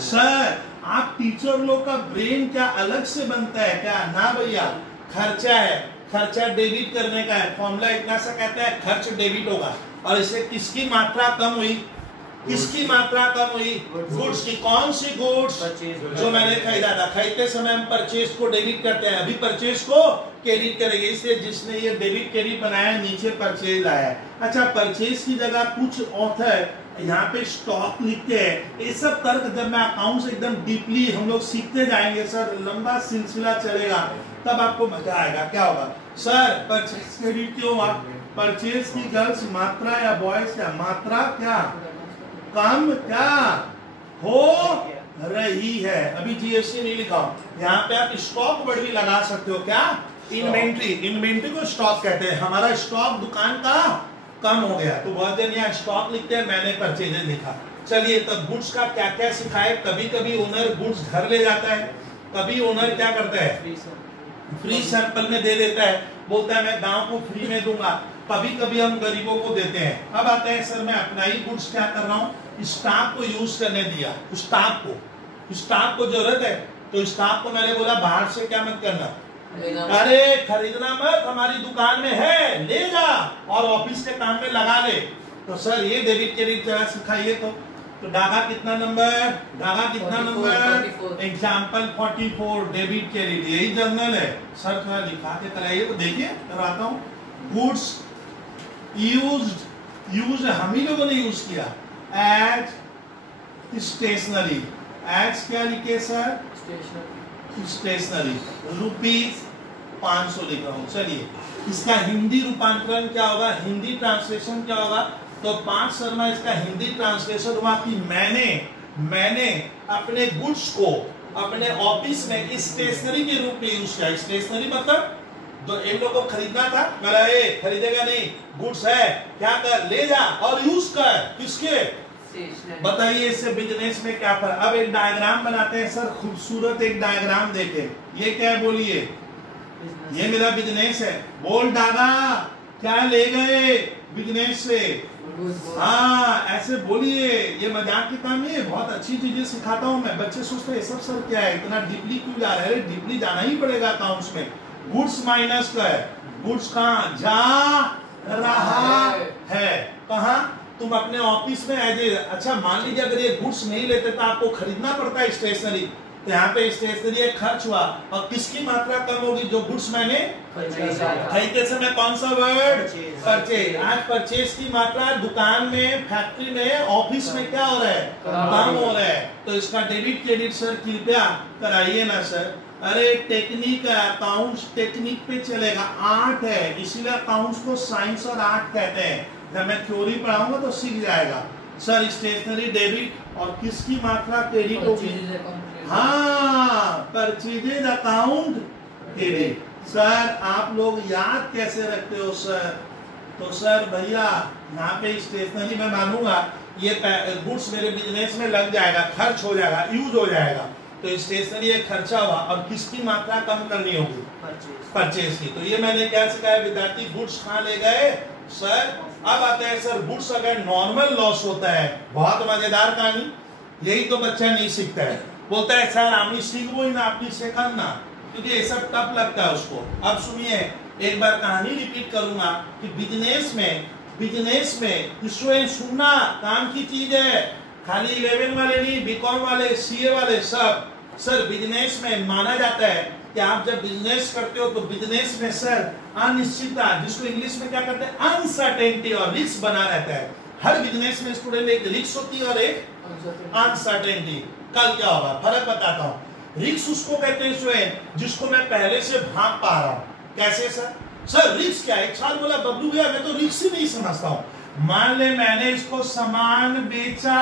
सर आप टीचर लोग का ब्रेन क्या अलग से बनता है क्या? ना भैया, खर्चा है, खर्चा डेबिट करने का है। फॉर्मूला इतना सा कहता है खर्च डेबिट होगा। और इससे किसकी मात्रा कम हुई? किसकी मात्रा कम हुई? गुड्स की। कौन सी गुड्स? जो मैंने खरीदा था। खरीदते समय हम परचेज को डेबिट करते हैं, अभी परचेज को क्रेडिट करेंगे। इसलिए जिसने ये डेबिट क्रेडिट बनाया नीचे परचेज लाया है। अच्छा, परचेज की जगह कुछ ऑथर यहाँ पे स्टॉक लिखते हैं। ये सब तर्क जब मैं अकाउंट्स एकदम डीपली हम लोग सीखते जाएंगे सर, लंबा सिलसिला चलेगा, तब आपको मजा आएगा। क्या होगा सर, परचेज क्रेडिट क्यों हुआ? परचेज की गर्ल्स मात्रा या बॉयज क्या मात्रा क्या कम क्या हो रही है। अभी जीएसटी नहीं लिखा, यहाँ पे आप स्टॉक वर्ड भी लगा सकते हो। क्या? इन्वेंट्री। इन्वेंट्री को स्टॉक कहते हैं। हमारा स्टॉक दुकान का कम हो गया, तो बहुत जन यहाँ स्टॉक लिखते हैं, मैंने परचेजेस लिखा। चलिए, तब गुड्स का क्या क्या सिखाए। कभी कभी ओनर गुड्स घर ले जाता है, कभी ओनर क्या करता है, फ्री सैंपल में दे देता है, बोलता है मैं गांव को फ्री में दूंगा। कभी कभी हम गरीबों को देते हैं। अब आता है सर, मैं अपना ही गुड्स क्या कर रहा हूँ, स्टाफ को यूज करने दिया। स्टाफ को जरूरत है, तो स्टाफ को मैंने बोला बाहर से क्या मत करना, अरे खरीदना मत, हमारी दुकान में है, ले जा और ऑफिस के काम में लगा ले। तो सर ये डेबिट क्रेडिट जरा सिखाइए। तो डागा कितना नंबर, डागा कितना नंबर, एग्जाम्पल 44 डेबिट क्रेडिट, यही जर्नल है सर, थोड़ा लिखा के कराइए। तो देखिए करवाता हूँ। गुड्स यूज्ड हम ही लोगों ने यूज किया एज स्टेशनरी। एज क्या लिखे सर, स्टेशनरी। ₹500 लिख रहा हूं। चलिए, इसका हिंदी रूपांतरण क्या होगा, हिंदी ट्रांसलेशन क्या होगा? तो 5 शर्मा इसका हिंदी ट्रांसलेशन हुआ कि मैंने अपने गुड्स को अपने ऑफिस में स्टेशनरी के रूप में यूज किया। स्टेशनरी मतलब तो इन लोगों को खरीदना था, मेरा खरीदेगा नहीं, गुड्स है, क्या कर, ले जा और यूज कर। किसके? बताइए इससे बिजनेस में क्या फर्क। अब एक डायग्राम बनाते हैं सर, खूबसूरत एक डायग्राम देखें। ये क्या है बोलिए? ये मेरा बिजनेस है। बोल डागा, क्या ले गए बिजनेस से? हाँ, ऐसे बोलिए। ये मजाक की काम नहीं है, बहुत अच्छी चीजें सिखाता हूँ मैं। बच्चे सोचते हैं सब सर क्या है, इतना डीपली क्यों जा रहे हैं? डीपली जाना ही पड़ेगा अकाउंट्स में। गुड्स माइनस का है, गुड्स कहाँ जा रहा है, कहाँ? तुम अपने ऑफिस में एज अच्छा मान लीजिए अगर ये गुड्स नहीं लेते तो आपको खरीदना पड़ता है स्टेशनरी, तो यहाँ पे स्टेशनरी एक खर्च हुआ। और किसकी मात्रा कम होगी? जो गुड्स मैंने खरीदते समय। कौन सा वर्ड? परचेज। आज परचेज की मात्रा दुकान में, फैक्ट्री में, ऑफिस में क्या हो रहा है, कम हो रहा है। तो इसका डेबिट क्रेडिट सर कृपया कराइए ना सर। अरे टेक्निक है, अकाउंट्स टेक्निक पे चलेगा, आर्ट है, इसीलिए अकाउंट्स को साइंस और आर्ट कहते हैं। जब मैं थ्योरी पढ़ाऊंगा तो सीख जाएगा सर। स्टेशनरी डेबिट और किसकी मात्रा क्रेडिट होगी? हाँ, परचेजेज अकाउंट क्रेडिट। सर आप लोग याद कैसे रखते हो सर? तो सर भैया यहाँ पे स्टेशनरी में मानूंगा ये गुड्स मेरे बिजनेस में लग जाएगा, खर्च हो जाएगा, यूज हो जाएगा। तो स्टेशनरी एक खर्चा हुआ और किसकी मात्रा कम करनी होगी? परचेज की। तो ये मैंने क्या सिखाया विद्यार्थी? गुड्स कहाँ ले गए सर? अब आता है सर, गुड्स अगर नॉर्मल लॉस होता है, बहुत मजेदार कहानी, यही तो बच्चा नहीं सीखता है। बोलता है सर आपने सीखो ही ना, आपने सीखा ना, क्योंकि ये सब टफ लगता है उसको। अब सुनिए, एक बार कहानी रिपीट करूंगा कि बिजनेस में स्टूडेंट सुनना काम की चीज है, खाली 11 वाले नहीं, बीकॉम वाले, सीए वाले सब। सर बिजनेस में माना जाता है कि आप जब बिजनेस करते हो तो बिजनेस में सर अनिश्चितता, जिसको इंग्लिश में क्या कहते हैं, अनसर्टेनिटी और रिस्क बना रहता है। हर बिजनेस में स्टूडेंट एक रिस्क होती है और एक अनसर्टेनिटी। कल क्या होगा फर्क बताता हूँ। रिस्क उसको कहते हैं स्टूडेंट जिसको मैं पहले से भाग पा रहा हूँ। कैसे सर? सर रिस्क क्या है? एक साल बोला बबलू भैया मैं तो रिस्क ही नहीं समझता हूँ। मान ले मैंने इसको सामान बेचा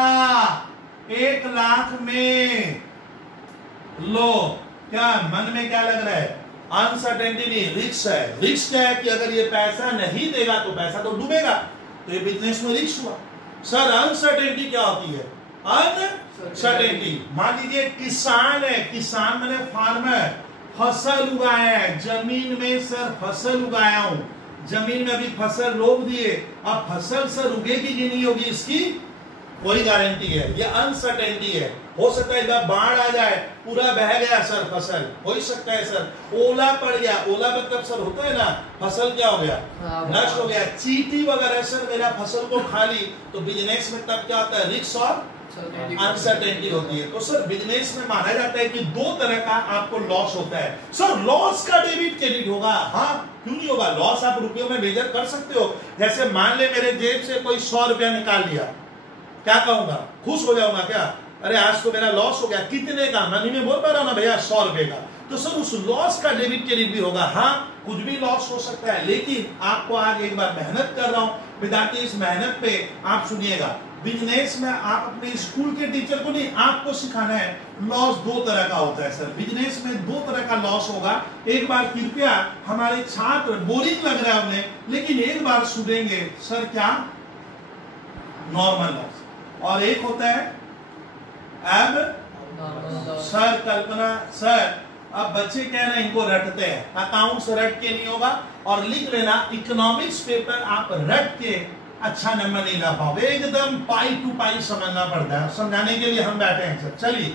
1 लाख में, लो क्या मन में क्या लग रहा है? अनसर्टेनिटी नहीं, रिस्क है। रिस्क क्या है कि अगर ये पैसा नहीं देगा तो पैसा तो डूबेगा, तो ये बिजनेस में रिस्क हुआ। सर अनसर्टेनिटी क्या होती है? अनसर्टेनिटी। मान लीजिए किसान है, किसान मैंने फार्मर, फसल उगाया है जमीन में, सर फसल उगाया हूं, जमीन में अभी फसल रोप दिए, अब फसल सर उगेगी कि नहीं होगी इसकी कोई गारंटी है, ये अनसर्टेनिटी है। हो सकता है जब बाढ़ आ जाए पूरा बह गया सर फसल, हो ही सकता है सर ओला पड़ गया, ओला मतलब सर होता है ना फसल क्या हो गया, नष्ट हो गया, चींटी वगैरह सर मेरा फसल को खा ली, तो बिजनेस में तब क्या होता है? रिस्क और अनसर्टेनिटी होती है। तो सर बिजनेस में माना जाता है कि 2 तरह का आपको लॉस होता है। सर लॉस का डेबिट क्रेडिट होगा? हाँ, क्यों नहीं होगा? लॉस आप रुपयों में मेजर कर सकते हो। जैसे मान ले मेरे जेब से कोई 100 रुपया निकाल लिया, क्या कहूंगा, खुश हो जाऊंगा क्या? अरे आज तो मेरा लॉस हो गया, कितने का? मनी में बोल पा रहा हूं ना भैया, 100 रुपए का। तो सर उस लॉस का डेबिट क्रेडिट भी होगा। हाँ, कुछ भी लॉस हो सकता है, लेकिन आपको आज एक बार मेहनत कर रहा हूं विद्यार्थी, इस मेहनत पे आप सुनिएगा। बिजनेस में आप अपने स्कूल के टीचर को नहीं, आपको सिखाना है। लॉस 2 तरह का होता है सर, बिजनेस में 2 तरह का लॉस होगा। एक बार कृपया हमारे छात्र, बोरिंग लग रहा है उन्हें, लेकिन एक बार सुनेंगे सर क्या, नॉर्मल लॉस, और एक होता है अब सर कल्पना सर, अब बच्चे कह रहे हैं इनको रटते हैं, अकाउंट्स रट के नहीं होगा, और लिख लेना इकोनॉमिक्स पेपर आप रट के अच्छा नंबर नहीं ला पाओगे, एकदम पाई टू पाई समझना पड़ता है। समझाने के लिए हम बैठे हैं सर, चलिए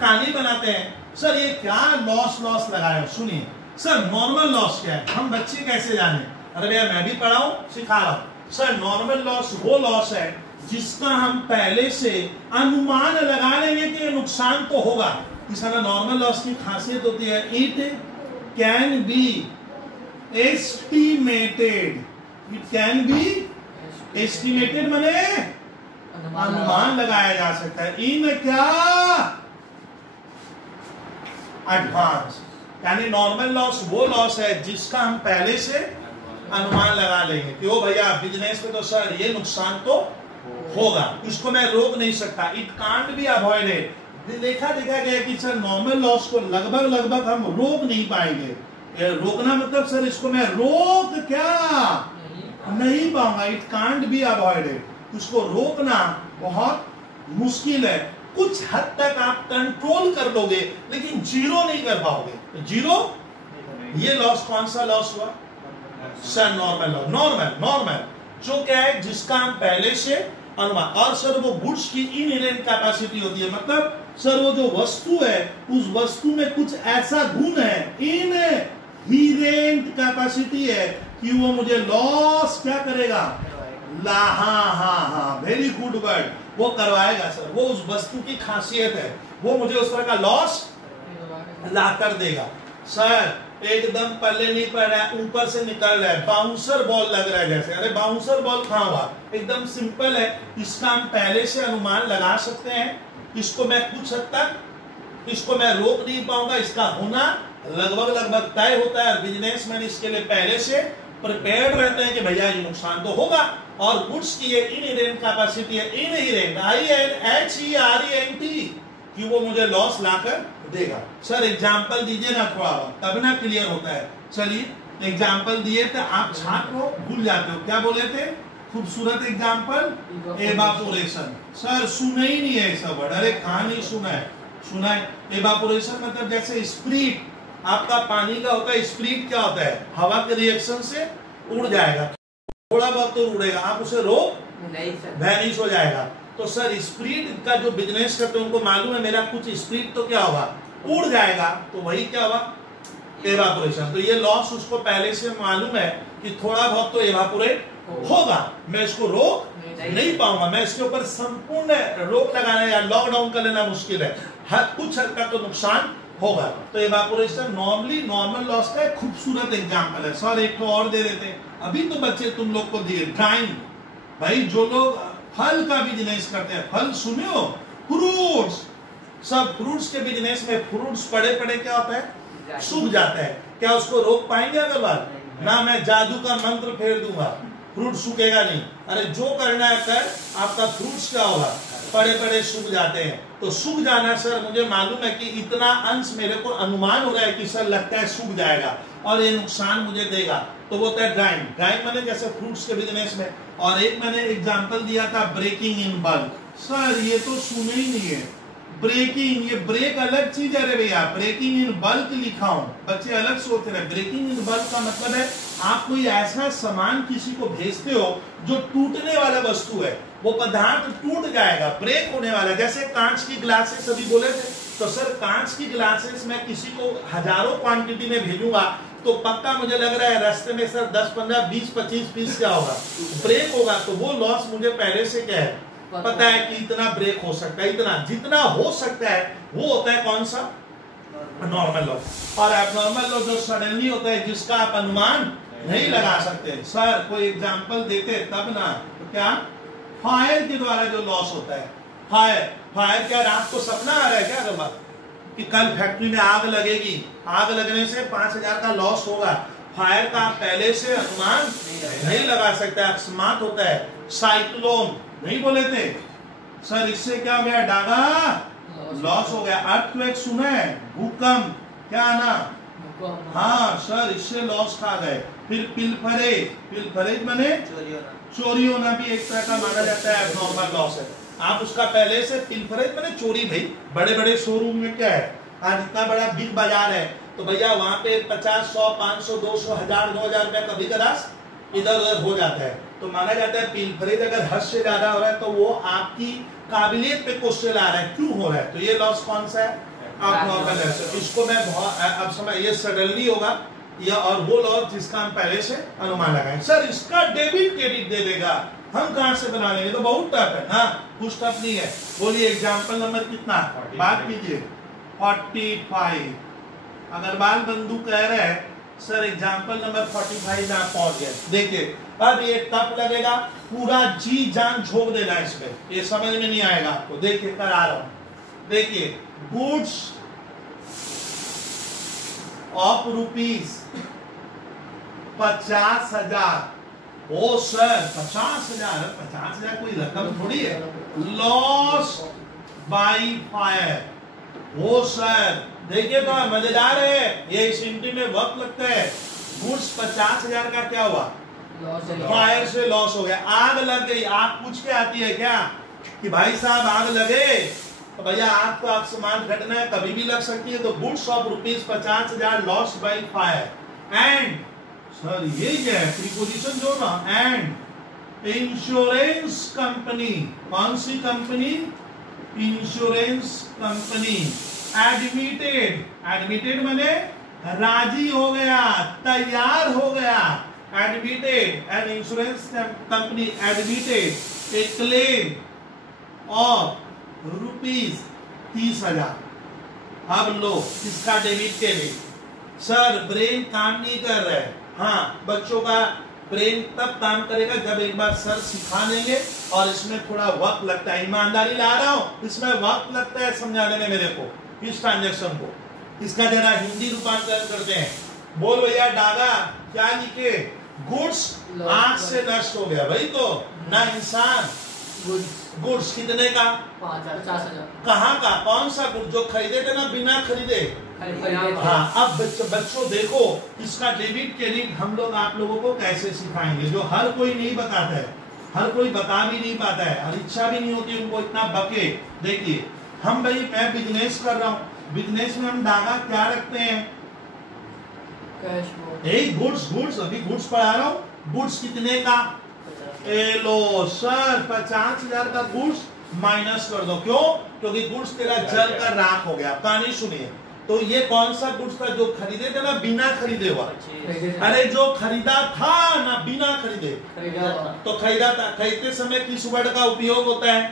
कहानी बनाते हैं। सर ये क्या लॉस लॉस लगाए, सुनिए सर, नॉर्मल लॉस क्या है, हम बच्चे कैसे जाने? अरे भैया मैं भी पढ़ा हूं, सिखा रहा हूं। सर नॉर्मल लॉस वो लॉस है जिसका हम पहले से अनुमान लगा लेंगे कि नुकसान तो होगा। इस नॉर्मल लॉस की खासियत होती है, it can be estimated, it can be estimated माने अनुमान लगाया जा सकता है, इन क्या एडवांस। यानी नॉर्मल लॉस वो लॉस है जिसका हम पहले से अनुमान लगा लेंगे कि ओ भैया बिजनेस में तो सर ये नुकसान तो होगा, इसको मैं रोक नहीं सकता, इट कांट बी अवॉइडेड। देखा गया कि सर नॉर्मल लॉस को लगभग हम रोक नहीं पाएंगे। रोकना मतलब सर इसको मैं रोक क्या नहीं पाऊंगा, इट कांट बी अवॉइडेड। इसको रोकना बहुत मुश्किल है, कुछ हद तक आप कंट्रोल कर लोगे लेकिन जीरो नहीं कर पाओगे। तो जीरो, ये लॉस कौन सा लॉस हुआ सर? Normal loss. नॉर्मल जो क्या है, जिसका हम पहले से अनुमान, और सर वो गुड्स की इनहेरेंट कैपेसिटी होती है, मतलब सर वो जो वस्तु है उस वस्तु में कुछ ऐसा गुण है, इनहेरेंट कैपेसिटी है कि वो मुझे लॉस क्या करेगा, हाँ वेरी गुड वर्ड, वो करवाएगा सर, वो उस वस्तु की खासियत है, वो मुझे उस तरह का लॉस ला कर देगा। सर एकदम पल्ले नहीं पड़ रहा है, ऊपर से निकल रहा है, बाउंसर बॉल लग रहा है जैसे। अरे बाउंसर बॉल कहाँ हुआ, एकदम सिंपल है, इसका हम पहले से अनुमान लगा सकते हैं। इसको मैं कुछ हद तक, इसको मैं रोक नहीं पाऊंगा, इसका होना लगभग तय होता है। बिजनेसमैन इसके लिए पहले से प्रिपेयर्ड रहते हैं कि भैया ये नुकसान तो होगा। और गुड्स की ये इनहेरेंट कैपेसिटी है, इनहेरेंट INHERENT, कि वो मुझे लॉस लाकर देगा। सर एग्जांपल दीजिए ना थोड़ा, तब ना क्लियर होता है। चलिए एग्जांपल दिए थे, आप छात्र भूल जाते हो, क्या बोले थे? खूबसूरत एग्जांपल, एवापोरेशन। सर सुना ही नहीं है सब वर्ड, अरे कहाँ नहीं सुना है। एवापोरेशन मतलब जैसे स्प्रिट, आपका पानी का होता है, स्प्रिट क्या होता है, हवा के रिएक्शन से उड़ जाएगा, थोड़ा बहुत तो उड़ेगा, आप उसे रोक वैनिश हो जाएगा। तो सर स्प्रिट का जो बिजनेस करते हैं उनको मालूम है मेरा कुछ स्प्रिट तो क्या होगा, उड़ जाएगा, तो वही क्या हुआ, एवापोरेशन। तो ये लॉस उसको पहले से मालूम है कि थोड़ा बहुत तो एवापोरेट होगा, मैं इसको रोक नहीं पाऊंगा, मैं इसके ऊपर संपूर्ण रोक लगाना या लॉकडाउन कर लेना मुश्किल है, कुछ हद का तो नुकसान होगा। तो एवापोरेशन नॉर्मल लॉस का एक खूबसूरत एग्जांपल है। सर एक तो और दे देते, अभी तो बच्चे तुम लोग को दिए ड्राइंग। भाई जो लोग फल का बिजनेस करते हैं, फल सुने हो, फ्रूट्स, सब फ्रूट्स के बिजनेस में फ्रूट्स पड़े क्या होता है, सूख जाता है। क्या उसको रोक पाएंगे अगर बात ना, मैं जादू का मंत्र फेर दूंगा, फ्रूट सूखेगा नहीं। अरे जो करना है कर, आपका फ्रूट्स क्या होगा, पड़े सूख जाते हैं। तो सूख जाना सर मुझे मालूम है कि इतना अंश मेरे को अनुमान हो रहा है कि सर लगता है सूख जाएगा और ये नुकसान मुझे देगा, तो वो होता है ड्राइंग मैंने जैसे फ्रूट्स के बिजनेस में। और एक मैंने एग्जांपल दिया था ब्रेकिंग इन बल्क। सर ये तो सुने ही नहीं है, ब्रेकिंग, ये ब्रेक अलग चीज है रे भैया, ब्रेकिंग इन बल्क लिखा हूं, बच्चे अलग सोच रहे हैं। ब्रेकिंग इन बल्क का मतलब है आप कोई ऐसा सामान किसी को भेजते हो जो टूटने वाला वस्तु है, वो पदार्थ टूट जाएगा, ब्रेक होने वाला है। जैसे कांच की ग्लासेस अभी बोले थे, तो सर कांच की ग्लासेस मैं किसी को हजारों क्वांटिटी में भेजूंगा तो पक्का मुझे लग रहा है रास्ते में सर 10, 15, 20, 25 पीस क्या होगा, ब्रेक होगा। तो वो लॉस मुझे पहले से क्या है पता है कि इतना ब्रेक हो सकता है, इतना जितना हो सकता है वो होता है कौन सा, नॉर्मल लॉस। और एबनॉर्मल लॉस जो सडनली होता है जिसका आप अनुमान नहीं लगा सकते। सर कोई एग्जांपल देते तब ना, तो क्या फायर के द्वारा जो लॉस होता है। फायर क्या रात को सपना आ रहा है क्या रबा कि कल फैक्ट्री में आग लगेगी, आग लगने से 5,000 का लॉस होगा। फायर का आप पहले से अनुमान नहीं लगा सकते, अकस्मात होता है। साइक्लोन नहीं बोले थे सर, इससे क्या हो गया, डागा लॉस हो गया। अर्थक्वेक सुना है, भूकंप क्या ना, हाँ सर इससे लॉस खा गए। फिर पिलफरेज माने चोरी होना भी एक तरह का माना जाता है, एबनॉर्मल लॉस है। आप उसका पहले से पिलफरेज माने चोरी, भाई बड़े बड़े शोरूम में क्या है, आज इतना बड़ा बिग बाजार है तो भैया वहां पे 50, 100, 500, 200, 1000, 2000 रुपया कभी कदास इधर उधर हो जाता है, तो माना जाता है पिलफरेज अगर हद से ज्यादा हो रहा है तो वो आपकी काबिलियत पे क्वेश्चन आ रहा है, क्यों हो रहा है, तो ये लॉस कौन सा है, एबनॉर्मल है। इसको मैं बहुत अब समय ये सडनली होगा या और वो लॉस जिसका हम पहले से अनुमान लगाए। सर इसका डेबिट क्रेडिट दे देगा, हम कहां से बना लेंगे, तो बहुत टफ है ना, कुछ टफ नहीं है। बोलिए एग्जाम्पल नंबर कितना, बात कीजिए 45। अग्रवाल बंधु कह रहे हैं सर एग्जाम्पल नंबर 45 में आप पहुंच गए। देखिए अब ये टफ लगेगा, पूरा जी जान झोंक देना इसमें, ये समझ में नहीं आएगा आपको। देखिए करा रहा हूं, देखिए goods of rupees 50,000। Oh sir 50,000, 50,000 कोई रकम थोड़ी है। Loss by fire. Oh sir देखिए तो मजेदार है, ये इस इंट्री में वक्त लगता है। गुड्स 50,000 का क्या हुआ, फायर से लॉस हो गया। आग लग गई, आग पूछ के आती है क्या कि भाई साहब आग लगे, तो भैया आग तो आसमान घटना है, कभी भी लग सकती है। तो goods of rupees 50,000 loss by fire. And sir ये क्या है, प्रीपोजिशन जो ना, एंड इंश्योरेंस कंपनी, कौन सी कंपनी, इंश्योरेंस कंपनी एडमिटेड माने राजी हो गया, तैयार हो गया। Admitted, an insurance company admitted A claim of rupees 30,000। अब लो इसका डेबिट क्रेडिट। सर ब्रेन काम नहीं कर रहा है, हाँ बच्चों का ब्रेन तब काम करेगा जब एक बार सर सिखा देंगे, और इसमें थोड़ा वक्त लगता है, ईमानदारी ला रहा हूं, इसमें वक्त लगता है समझाने में मेरे को इस ट्रांजेक्शन को। इसका जरा हिंदी रूपांतरण करते हैं। बोल भैया डागा क्या लिखे, गुड्स आग से नष्ट हो गया, भाई तो ना इंसान। गुड्स कितने का, 50,000। कहाँ का, कौन सा गुड्स, जो खरीदे थे ना बिना खरीदे। हाँ अब बच्चों देखो इसका डेबिट क्रेडिट हम लोग आप लोगों को कैसे सिखाएंगे, जो हर कोई नहीं बताता है, हर कोई बता भी नहीं पाता है, और इच्छा भी नहीं होती उनको इतना बके। देखिए हम भाई मैं बिजनेस कर रहा हूँ, बिजनेस में हम डागा क्या रखते हैं, कैश। गुड्स अभी गुड्स पढ़ा रहा हूँ, गुड्स कितने का, ए लो सर 50,000 का गुड्स माइनस कर दो, क्यों, क्योंकि गुड्स तेरा जल कर राख हो गया। कहानी सुनिए, तो ये कौन सा गुड्स था, जो खरीदे थे ना बिना खरीदे हुआ, अरे जो खरीदा था ना बिना खरीदे, तो खरीदा था, खरीदते समय किस वर्ड का उपयोग होता है,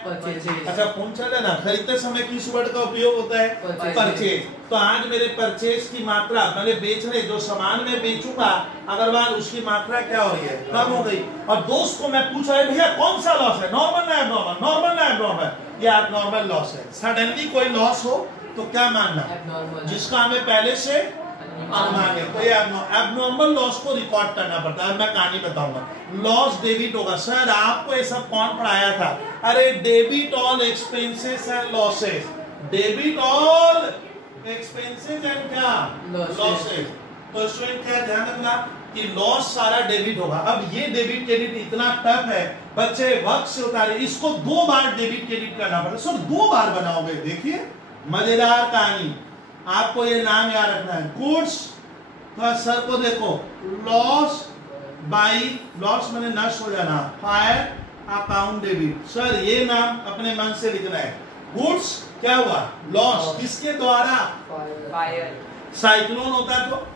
अच्छा पूछा था ना, खरीदते समय किस वर्ड का उपयोग होता है, परचेज। तो आज मेरे परचेज की मात्रा, मैंने बेच रहे जो सामान में बेचूंगा अग्रवाल, उसकी मात्रा क्या हो रही है, कम हो गई। और दोस्त को मैं पूछ रहा भैया कौन सा लॉस है, नॉर्मल ना एबनॉर्मल, नॉर्मल ना एबनॉर्मल, ये एबनॉर्मल लॉस है। सडनली कोई लॉस हो तो क्या मानना, जिसका हमें पहले से अनुमान है, तो ये एबनॉर्मल लॉस को रिकॉर्ड करना पड़ता है। मैं कहानी बताऊंगा, लॉस डेबिट होगा। सर आपको ये सब कौन पढ़ाया था, अरे debit all expenses and losses, debit all expenses and क्या लॉसेस। तो स्टूडेंट क्या ध्यान रखना कि लॉस सारा डेबिट होगा। अब ये डेबिट क्रेडिट इतना टफ है, बच्चे वक्त से उतारे, इसको 2 बार डेबिट क्रेडिट करना पड़ता है। सर 2 बार बनाओगे, देखिए मजेदार कहानी, आपको ये नाम याद रखना है, गुड्स, तो सर को देखो, लॉस बाई, लॉस मैंने नष्ट हो जाना, फायर अकाउंट डेबिट। सर ये नाम अपने मन से लिखना है, गुड्स क्या हुआ, लॉस, किसके द्वारा, फायर। साइक्लोन होता तो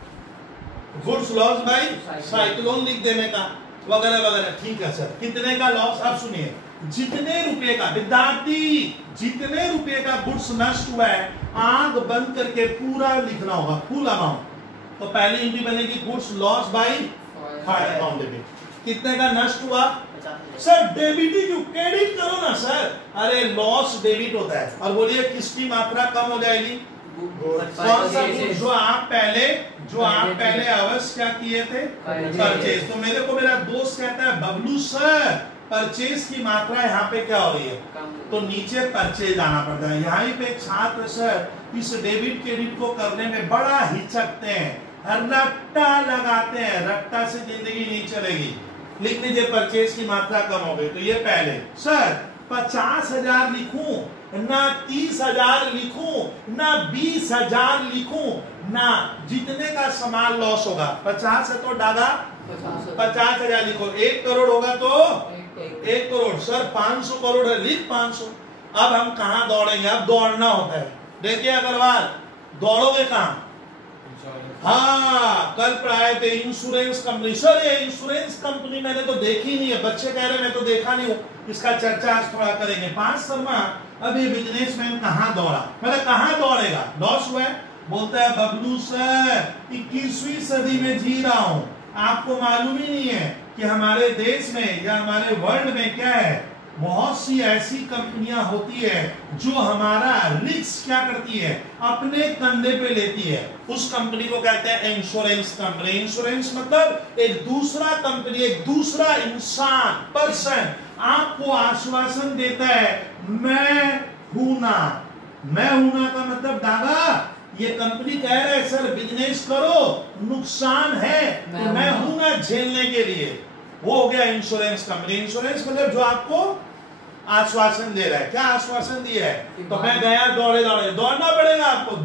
गुड्स लॉस बाई साइक्लोन लिख देने का, वगैरह वगैरह। ठीक है सर, कितने का लॉस, अब सुनिए, जितने रुपए का, विद्यार्थी जितने रुपए का गुड्स नष्ट हुआ है, आंख बंद करके पूरा लिखना होगा, फुल अमाउंट। तो पहली एंट्री बनेगी goods loss by fire account debit. कितने का नष्ट हुआ, सर डेबिट ही क्यों, क्रेडिट करो ना सर। अरे लॉस डेबिट होता है। और बोलिए किसकी मात्रा कम हो जाएगी? कौन सा गुड? जो आप पहले अवश्य क्या किए थे? परचेज। तो मेरे को मेरा दोस्त कहता है बबलू सर परचेज की मात्रा यहाँ पे क्या हो रही है, तो नीचे परचेज आना पड़ता है। यहाँ पे छात्र सर इस डेबिट क्रेडिट को करने में बड़ा हिचकते हैं, रट्टा लगाते हैं। रट्टा से जिंदगी नहीं चलेगी। लिख लीजिए परचेज की मात्रा कम हो गई। तो ये पहले सर 50,000 लिखूं ना 30,000 लिखूं ना 20,000 लिखूं ना, जितने का सामान लॉस होगा 50 है तो डागा 50,000 लिखो। 1 करोड़ होगा तो 1 करोड़। सर 500 करोड़ है, लिख 500। अब हम कहां दौड़ेंगे? अब दौड़ना होता है। देखिए अग्रवाल, दौड़ोगे कहां? हाँ, कल प्राय थे इंश्योरेंस कंपनी। सर ये इंश्योरेंस कंपनी मैंने तो देखी नहीं है, बच्चे कह रहे मैं तो देखा नहीं हूँ, इसका चर्चा आज थोड़ा करेंगे। 5 शर्मा अब ये बिजनेसमैन कहाँ दौड़ा, मतलब कहाँ दौड़ेगा? लॉस हुआ है। बोलता है बबलू सर 21वीं सदी में जी रहा हूँ, आपको मालूम ही नहीं है कि हमारे देश में या हमारे वर्ल्ड में क्या है, बहुत सी ऐसी कंपनियां होती है जो हमारा रिस्क क्या करती है, अपने कंधे पे लेती है। उस कंपनी को कहते हैं इंश्योरेंस कंपनी। इंश्योरेंस मतलब एक दूसरा कंपनी, एक दूसरा इंसान, पर्सन आपको आश्वासन देता है मैं हूं ना। मैं हूं ना का मतलब दादा ये कंपनी कह रहे हैं सर बिजनेस करो, नुकसान है तो मैं हूं ना झेलने के लिए। वो हो गया इंश्योरेंस कंपनी। इंश्योरेंस मतलब जो आपको आश्वासन दे रहा है। क्या आश्वासन दिया है? तो मैं गया दौड़े, दौड़ना पड़ेगा आपको,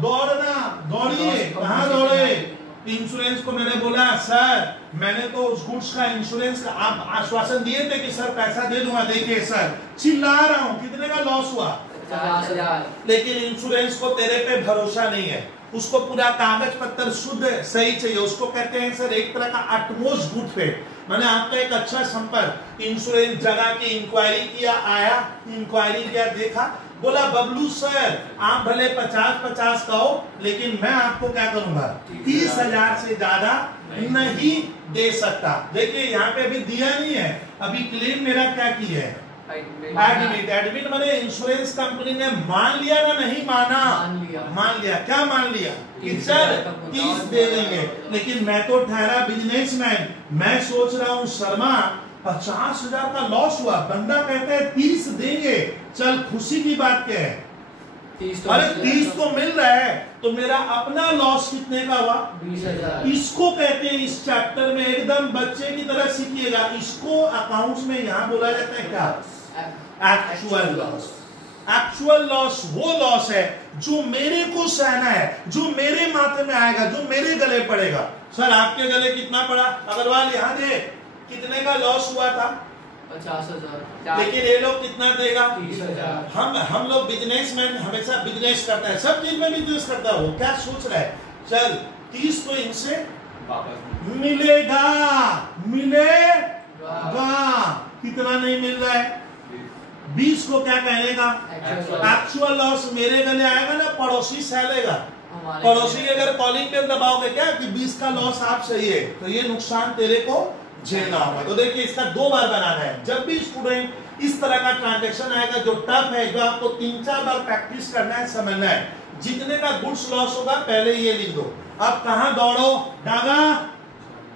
दौड़िए। कहाँ दौड़े? इंश्योरेंस को मैंने बोला सर मैंने तो उस गुड्स का इंश्योरेंस का आप आश्वासन दिए थे कि सर पैसा दे दूंगा। देखिए सर चिल्ला रहा हूँ, कितने का लॉस हुआ? 50,000। लेकिन इंश्योरेंस को तेरे पे भरोसा नहीं है, उसको पूरा कागज पत्र शुद्ध सही चाहिए। उसको कहते हैं सर एक तरह का अटमोस्ट गुड फेथ, मैंने आपका एक अच्छा संपर्क। इंश्योरेंस जगह की इंक्वायरी किया, आया इंक्वायरी किया, देखा, बोला बबलू सर आप भले 50-50 कहो लेकिन मैं आपको क्या करूंगा 30,000 से ज्यादा नहीं दे सकता। देखिए यहाँ पे अभी दिया नहीं है, अभी क्लेम मेरा क्या किया है? एडमिट मैंने इंश्योरेंस कंपनी ने मान लिया ना नहीं माना? मान लिया। क्या मान लिया? कि सर 30 दे देंगे। लेकिन मैं तो ठहरा बिजनेसमैन, मैं सोच रहा हूँ शर्मा 50,000 का लॉस हुआ, बंदा कहता है 30 देंगे, चल खुशी की बात क्या है? 30 तो मिल रहा है, तो मेरा अपना लॉस कितने का हुआ? 20,000। इसको कहते हैं इस चैप्टर में एकदम बच्चे की तरह सीखिएगा। इसको अकाउंट्स में यहाँ बोला जाता है क्या? Actual loss. एक्चुअल लॉस वो लॉस है जो मेरे को सहना है, जो मेरे माथे में आएगा, जो मेरे गले पड़ेगा। सर आपके गले कितना पड़ा? अग्रवाल यहाँ दे, कितने का लॉस हुआ था? 50,000। लेकिन ये लोग कितना देगा? 30,000। हम लोग बिजनेसमैन हमेशा बिजनेस करता है, सब चीज में बिजनेस करता है। वो क्या सोच रहा है, चल 30 तो इनसे मिलेगा, कितना नहीं मिल रहा है? 20 को क्या कहेगा? एक्चुअल लॉस मेरे गले आएगा ना, पड़ोसी सहलेगा। पड़ोसी अगर कॉलिंग बेल दबाओगे क्या कि 20 का लॉस आप सही है, तो ये नुकसान तेरे को झेलना होगा। तो देखिए इसका 2 बार बनाना है। जब भी स्टूडेंट इस तरह का ट्रांजेक्शन आएगा जो टफ है, जो आपको 3-4 बार प्रैक्टिस करना है, समझना है, जितने का गुड्स लॉस होगा पहले ये लिख दो। अब कहां दौड़ो? Daga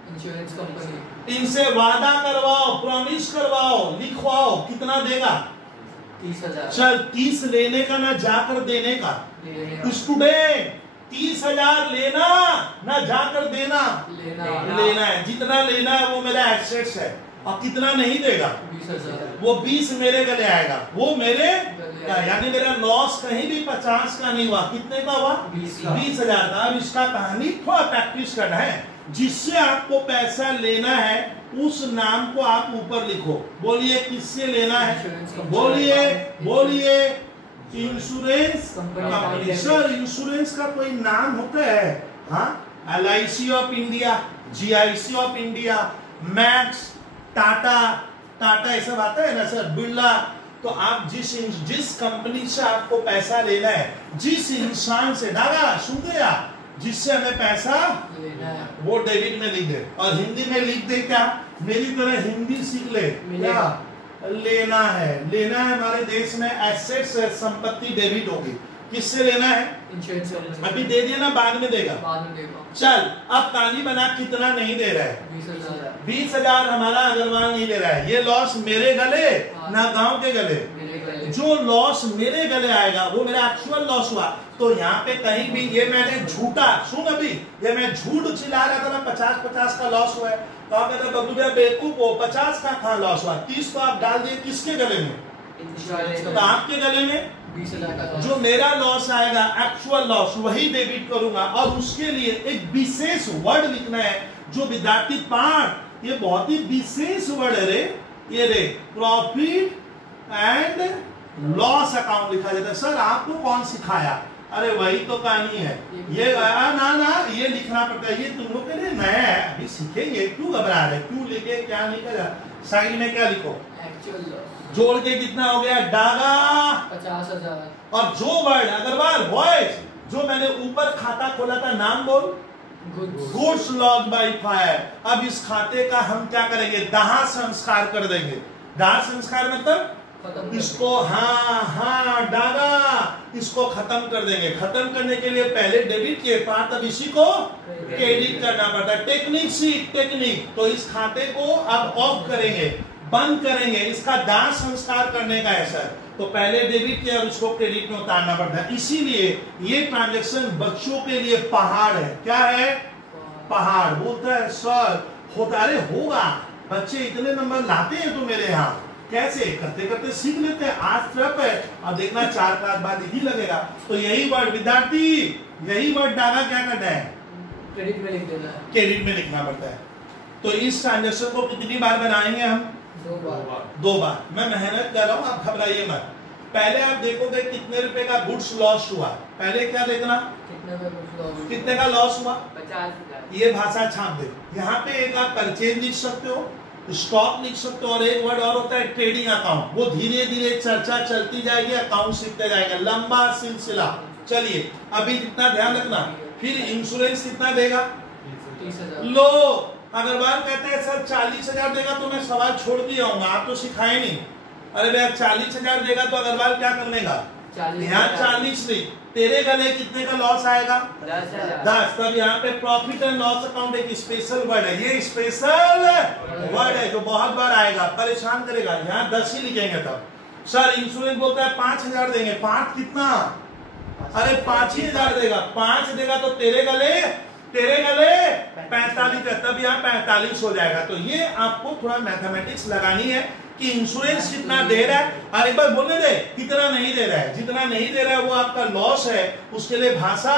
insurance company. इनसे वादा करवाओ, प्रॉमिस करवाओ, लिखवाओ, कितना देगा? 30,000। चल 30 लेने का ना जाकर देने का। स्टूडेंट 30,000 लेना ना जाकर देना, लेना है। जितना लेना है वो मेरा एसेट्स है, और कितना नहीं देगा? 20,000। वो 20 मेरे गले आएगा, वो मेरे यानी मेरा लॉस कहीं भी 50 का नहीं हुआ। कितने का हुआ? 20,000 का। अब इसका कहानी थोड़ा प्रैक्टिस करना है। जिससे आपको पैसा लेना है उस नाम को आप ऊपर लिखो। बोलिए किससे लेना है? बोलिए इंश्योरेंस कंपनी। सर इंश्योरेंस का कोई नाम होता है? हाँ, LIC of India, GIC of India, max, Tata ये सब आता है ना सर, बिरला। तो आप जिस कंपनी से आपको पैसा लेना है, जिस इंसान से, दादा सुन गया, जिससे हमें पैसा लेना है, वो डेबिट में लिख दे। और हिंदी में लिख दे क्या? मेरी तरह हिंदी सीख ले। क्या? लेना है हमारे देश में एसेट्स है, संपत्ति डेबिट होगी। किससे लेना है? Insurance company. अभी दे दिया ना, बाद में देगा। बाद में देगा। चल अब ताली बना, कितना नहीं दे रहा है? 20,000। 20,000 हमारा अग्रवाल नहीं दे रहा है। ये लॉस मेरे गले ना गांव के गले? मेरे गले। जो लॉस मेरे गले आएगा वो मेरा एक्चुअल लॉस हुआ। तो यहाँ पे कहीं भी ये मैंने झूठा, सुन अभी, ये मैं झूठ चिल्ला रहा था ना 50-50 का लॉस हुआ है, तो आप कहते बब्लू भैया बेवकूफ हो, 50 का कहाँ लॉस हुआ? 30 तो आप डाल दिए किसके गले में? तो आपके गले में 20,000 का लॉस। जो मेरा लॉस आएगा एक्चुअल लॉस वही डेबिट करूंगा, और उसके लिए एक विशेष वर्ड लिखना है जो विद्यार्थी पाठ, ये बहुत ही विशेष वर्ड है रे, ये रे प्रॉफिट एंड लॉस अकाउंट लिखा जाता है। सर आपको कौन सिखाया? अरे वही तो कहानी है, ये ना ये लिखना पड़ता है, ये तुम लोग के लिए नया है, अभी सीखेंगे, क्यों घबरा रहे, क्यों लिखे, क्या लिखा? साइड में क्या लिखो? Actual loss. जोड़ के कितना हो गया? डागा 50,000। और जो वर्ड अग्रवाल वॉइस जो मैंने ऊपर खाता खोला था, नाम बोल, गुड्स लॉस्ट बाय फायर। अब इस खाते का हम क्या करेंगे? दाह संस्कार कर देंगे। दाह संस्कार मतलब इसको डागा, इसको खत्म कर देंगे। खत्म करने के लिए पहले डेबिट किए पार्ट, तब इसी को क्रेडिट करना पड़ता है। टेक्निक सीख, टेक्निक। तो इस खाते को अब ऑफ करेंगे, बंद करेंगे, इसका दाह संस्कार करने का है सर। तो पहले डेबिट किया और इसको क्रेडिट में उतारना पड़ता है। इसीलिए ये ट्रांजैक्शन बच्चों के लिए पहाड़ है। क्या है? पहाड़। बोलता है सर होता, अरे होगा, बच्चे इतने नंबर लाते हैं तो मेरे यहाँ, कैसे? करते करते सीख लेते हैं। आज ट्रप है, अब देखना 4 क्लास बाद ही लगेगा। तो यही वर्ड विद्यार्थी, यही वर्ड डागा क्या करना है? क्रेडिट में लिख देना है। क्रेडिट में लिखना पड़ता है। तो इस ट्रांजेक्शन को कितनी बार बनाएंगे हम? 2 बार। मैं मेहनत कर रहा हूँ, आप घबराइए मत। पहले आप देखोगे कितने रुपए का गुड्स लॉस हुआ। पहले क्या देखना? कितने का लॉस हुआ? 50,000। ये भाषा छाप दे। यहाँ पे एक आप परचेज लिख सकते हो, स्टॉक लिख सकते हो, और एक वर्ड और होता है ट्रेडिंग अकाउंट। वो धीरे धीरे चर्चा चलती जाएगी, अकाउंट सीखते जाएगा, लंबा सिलसिला। चलिए अभी जितना ध्यान रखना। फिर इंश्योरेंस कितना देगा? 30,000। लो अग्रवाल कहते हैं सर 40,000 देगा, तो मैं सवाल छोड़ दिया हूँ, आप तो सिखाए नहीं। अरे भैया 40,000 देगा तो अग्रवाल क्या कर लेगा? यहाँ 40 नहीं, तेरे गले कितने का लॉस आएगा? 10। तब यहाँ पे प्रॉफिट एंड लॉस अकाउंट एक स्पेशल वर्ड है। ये स्पेशल वर्ड है जो बहुत बार आएगा, परेशान करेगा। यहाँ 10 ही लिखेंगे। तब सर इंश्योरेंस बोलता है 5,000 देंगे। 5 कितना? अरे 5,000 देगा। 5 देगा तो तेरे गले 45 है, तब यहाँ 45 हो जाएगा। तो ये आपको थोड़ा मैथमेटिक्स लगानी है कि इंश्योरेंस कितना दे रहा है, और एक बार बोलने दे कितना नहीं दे रहा है। जितना नहीं दे रहा है वो आपका लॉस है, उसके लिए भाषा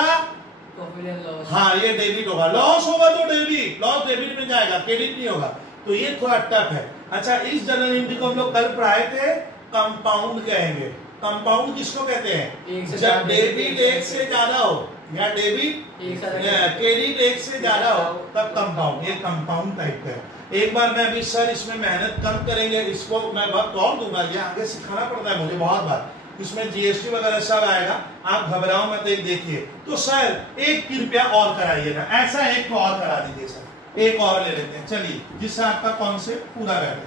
हाँ ये डेबिट होगा। लॉस होगा तो डेबिट, लॉस डेबिट में जाएगा, क्रेडिट नहीं होगा। तो ये थोड़ा टफ है। अच्छा, इस जनरल एंट्री को हम लोग कल पढ़ाए थे, कंपाउंड कहेंगे। कंपाउंड किसको कहते हैं? जब डेबिट 1 से ज्यादा हो या डेबिट क्रेडिट 1 से ज्यादा हो तब कंपाउंड। ये कंपाउंड टाइप का है। एक बार मैं अभी सर इसमें मेहनत कम करेंगे, इसको मैं वक्त और दूंगा, ये आगे सिखाना पड़ता है मुझे बहुत बार। इसमें जीएसटी वगैरह सब आएगा, आप घबराओ मत। एक देखिए तो सर एक कृपया और कराइएगा, ऐसा एक और करा दीजिए सर, एक और ले लेते हैं। चलिए जिससे आपका कॉन्सेप्ट पूरा बैठे।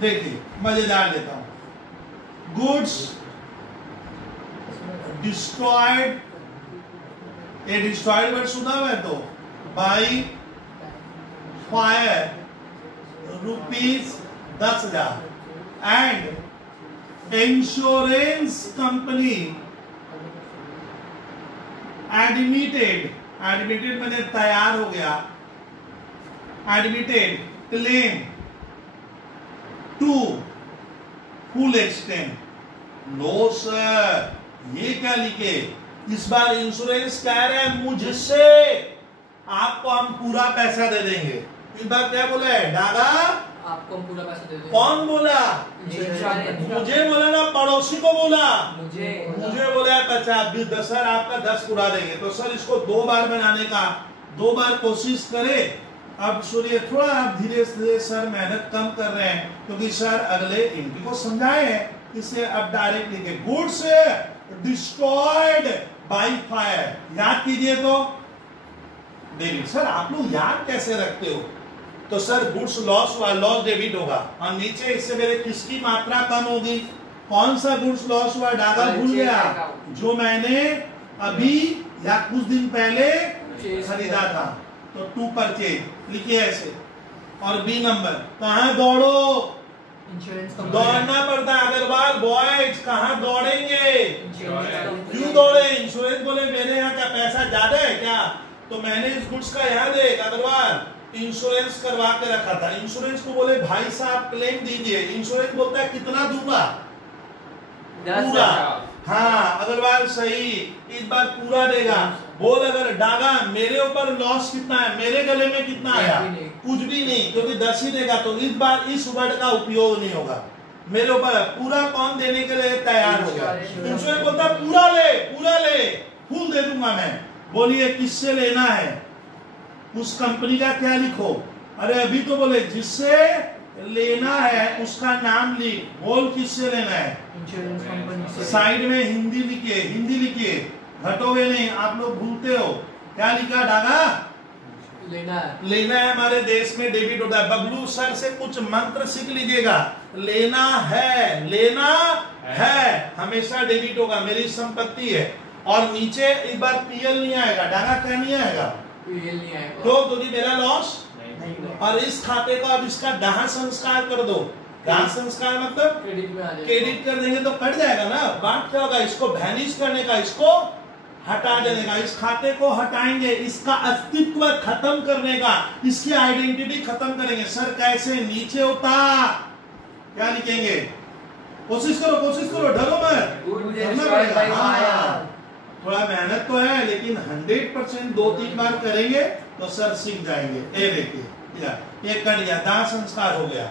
देखिए मजेदार देता हूं। गुड्स डिस्ट्रॉयड, ये डिस्ट्रॉयड वर्ड सुना हुआ है तो by fire ₹10,000 and insurance company admitted मैंने तैयार हो गया, admitted claim to full extent. No sir ये क्या लिखे? इस बार इंश्योरेंस कह रहे हैं मुझसे आपको हम पूरा पैसा दे देंगे। इस बार क्या बोला है? डागा आपको हम पूरा पैसा दे देंगे। कौन बोला? मुझे बोला ना, पड़ोसी को बोला? मुझे बोला 50 सर आपका 10 पूरा देंगे। तो सर इसको 2 बार बनाने का 2 बार कोशिश करें। अब सुनिए थोड़ा आप धीरे धीरे सर मेहनत कम कर रहे हैं, क्योंकि सर अगले इनकी को समझाए हैं। इसे अब डायरेक्ट लिखे, गुड्स डिस्ट्रॉयड बाय फायर। याद कीजिए तो डेबिट। सर आप लोग याद कैसे रखते हो? तो सर गुड्स लॉस हुआ, लॉस डेबिट होगा। और नीचे इससे मेरे किसकी मात्रा कम होगी? कौन सा गुड्स लॉस हुआ? डागा भूल गया, जो मैंने अभी या कुछ दिन पहले खरीदा था। तो टू परचेज लिखिए ऐसे। और बी नंबर, कहाँ दौड़ो? इंश्योरेंस दौड़ना पड़ता है अग्रवाल बॉयज, कहाँ दौड़ेंगे? क्यों दौड़े? दौड़े? इंश्योरेंस बोले मेरे यहाँ क्या पैसा ज्यादा है क्या, तो मैंने इस गुड्स का यहाँ दे अग्रवाल इंश्योरेंस करवा के रखा था। इंश्योरेंस को बोले भाई साहब क्लेम दीजिए। इंश्योरेंस बोलता है कितना दूंगा? पूरा। हाँ अग्रवाल सही, इस बार पूरा देगा। बोल अगर डागा मेरे ऊपर लॉस कितना है, मेरे गले में कितना आया? कुछ भी नहीं, क्योंकि 10 ही देगा। तो इस बार इस वर्ड का उपयोग नहीं होगा। मेरे ऊपर पूरा कौन देने के लिए तैयार हो गया? इंश्योरेंस बोलता पूरा ले, पूरा ले, फुल दे दूंगा मैं। बोलिए किससे लेना है? उस कंपनी का क्या लिखो? अरे अभी तो बोले जिससे लेना है उसका नाम लिख। बोल किससे लेना है? इंश्योरेंस कंपनी से। साइड में हिंदी लिखिए, हिंदी लिखिए, घटोगे नहीं, आप लोग भूलते हो। क्या लिखा डागा? लेना है। लेना है हमारे देश में डेबिट होता है। बबलू सर से कुछ मंत्र सीख लीजिएगा। लेना है, लेना है हमेशा डेबिट होगा, मेरी संपत्ति है। और नीचे इस बार पीएल नहीं आएगा, डागा क्या नहीं आएगा? पीएल नहीं आएगा। तो क्योंकि मेरा लॉस। नहीं। और इस खाते को अब इसका दाह संस्कार कर दो। दाह संस्कार मतलब क्रेडिट में आ जाएगा। क्रेडिट कर देंगे तो कट जाएगा ना। बात क्या होगा? इसको वैनिश करने का, इसको हटा देने का। इस खाते को हटाएंगे, इसका अस्तित्व खत्म करने का, इसकी आइडेंटिटी खत्म करेंगे। सर कैसे? नीचे उतार, क्या लिखेंगे? कोशिश करो, कोशिश करो, डरो मत, करना पड़ेगा। हाँ, थोड़ा मेहनत तो है लेकिन 100% 2-3 बार करेंगे तो सर सीख जाएंगे। ये देखिए ये कर लिया, दाह संस्कार हो गया,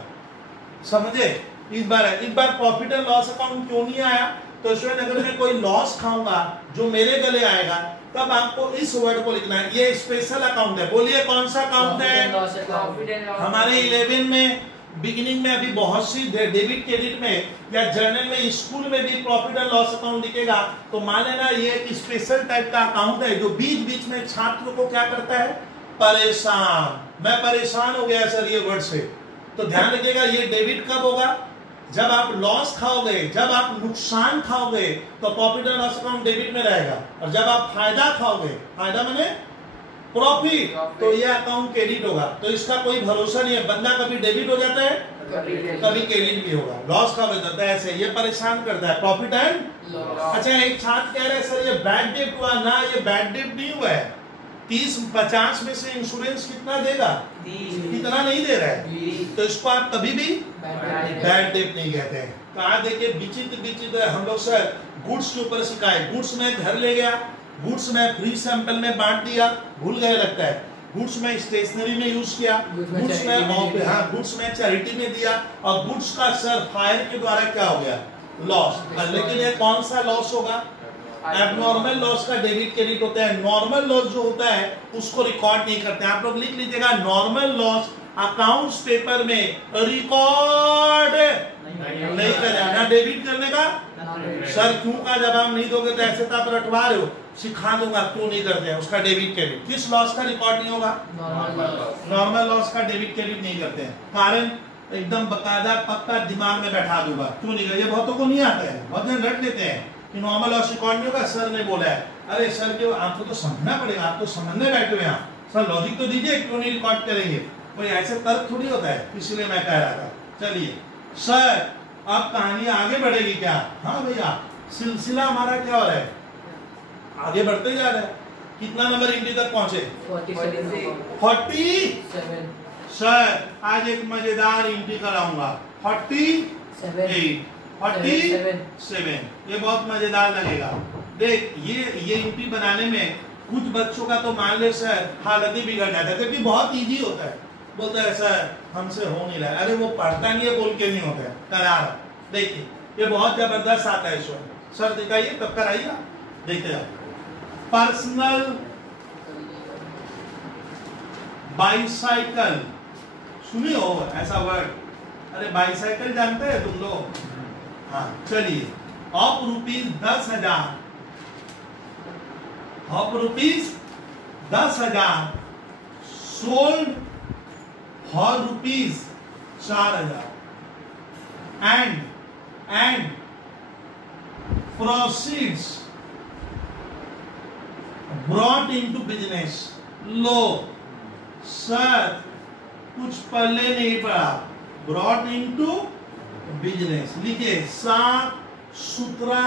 समझे? इस बार प्रॉफिट एंड लॉस अकाउंट क्यों नहीं आया? तो स्टूडेंट अगर मैं कोई लॉस खाऊंगा जो मेरे गले आएगा तब आपको इस वर्ड को लिखना है। ये स्पेशल अकाउंट है। बोलिए कौन सा अकाउंट है? हमारे 11 में बिगिनिंग में अभी बहुत सी डेबिट क्रेडिट में या जर्नल में स्कूल में भी प्रॉफिट एंड लॉस अकाउंट दिखेगा। तो मान लेना ये एक स्पेशल टाइप का अकाउंट है जो बीच बीच में छात्र को क्या करता है? परेशान। मैं परेशान हो गया सर ये वर्ड से। तो ध्यान रखिएगा ये डेबिट कब होगा? जब आप लॉस खाओगे, जब आप नुकसान खाओगे तो profit and loss account debit में रहेगा। और जब आप फायदा खाओगे, फायदा माने प्रॉफिट, तो ये अकाउंट क्रेडिट होगा। तो इसका कोई भरोसा नहीं है, बंदा कभी डेबिट हो जाता है, कभी क्रेडिट भी होगा। लॉस का बताता है ऐसे, ये परेशान करता है प्रॉफिट एंड। अच्छा एक छात्र कह रहे हैं सर ये बैड डेट हुआ ना, ये बैड डेट नहीं हुआ है। 30-50 में से इंश्योरेंस कितना देगा? कितना नहीं दे रहा है, तो इसको आप कभी भी बैड डेट नहीं कहते हैं। कहा देखिए विचित्र हम लोग सर गुड्स के ऊपर सिखाए। गुड्स में घर ले गया, गुड्स में फ्री सैंपल में बांट दिया, भूल गए लगता है। गुड्स में स्टेशनरी में यूज किया, गुड्स में चैरिटी में दिया, और गुड्स का सर फायर के द्वारा क्या हो गया? लॉस। लेकिन ये कौन सा लॉस होगा? एबनॉर्मल लॉस का डेबिट क्रेडिट होता है। नॉर्मल लॉस जो होता है उसको रिकॉर्ड नहीं करते। आप लोग लिख लीजिएगा नॉर्मल लॉस अकाउंट्स पेपर में रिकॉर्ड नहीं करेगा। ना डेबिट करने का सर क्यों का जवाब नहीं दोगे तो ऐसे तो आप रटवा रहे हो, सिखा दूंगा क्यों नहीं करते हैं उसका डेबिट क्रेडिट। किस लॉस का रिकॉर्ड नहीं होगा? नॉर्मल लॉस का डेबिट क्रेडिट नहीं करते हैं। कारण एकदम बकायदा पक्का दिमाग में बैठा दूंगा, क्यों नहीं कर? ये बहुतों को नहीं आता है, बहुत जन रट लेते हैं कि नॉर्मल लॉस रिकॉर्ड नहीं होगा, सर ने बोला है। अरे सर क्यों, आपको तो समझना पड़ेगा, आप तो समझने बैठे हुए यहाँ। सर लॉजिक तो दीजिए, क्यों नहीं रिकॉर्ड करेंगे? कोई ऐसे तर्क थोड़ी होता है, इसलिए मैं कह रहा था। चलिए सर अब कहानी आगे बढ़ेगी क्या? हाँ भैया, सिलसिला हमारा क्या हो रहा है? आगे बढ़ते जा रहा है। कितना नंबर इंटी तक पहुंचे? 47। सर आज एक मजेदार इंटी कराऊंगा। 47। ये बहुत मजेदार लगेगा। देख ये इंटी बनाने में कुछ बच्चों का तो मान ले सर हालत ही बिगड़ जाता है, क्योंकि बहुत इजी होता है। बोलता है सर हमसे हो नहीं रहा है। अरे वो पढ़ता नहीं है बोल के नहीं होता है, करा रहा। देखिए ये बहुत जबरदस्त आता है इसमें। सर दिखाइए तब कराइए, देखते जाओ। पर्सनल बाइसाइकिल, सुनी हो ऐसा वर्ड? अरे बाइसाइकिल जानते हैं तुम लोग? हाँ चलिए। Of ₹10,000, of ₹10,000 sold for rupees 4,000 and proceeds brought into business. Low sir कुछ पल्ले नहीं पड़ा, ब्रॉट इनटू बिजनेस लिखिए, साफ सुथरा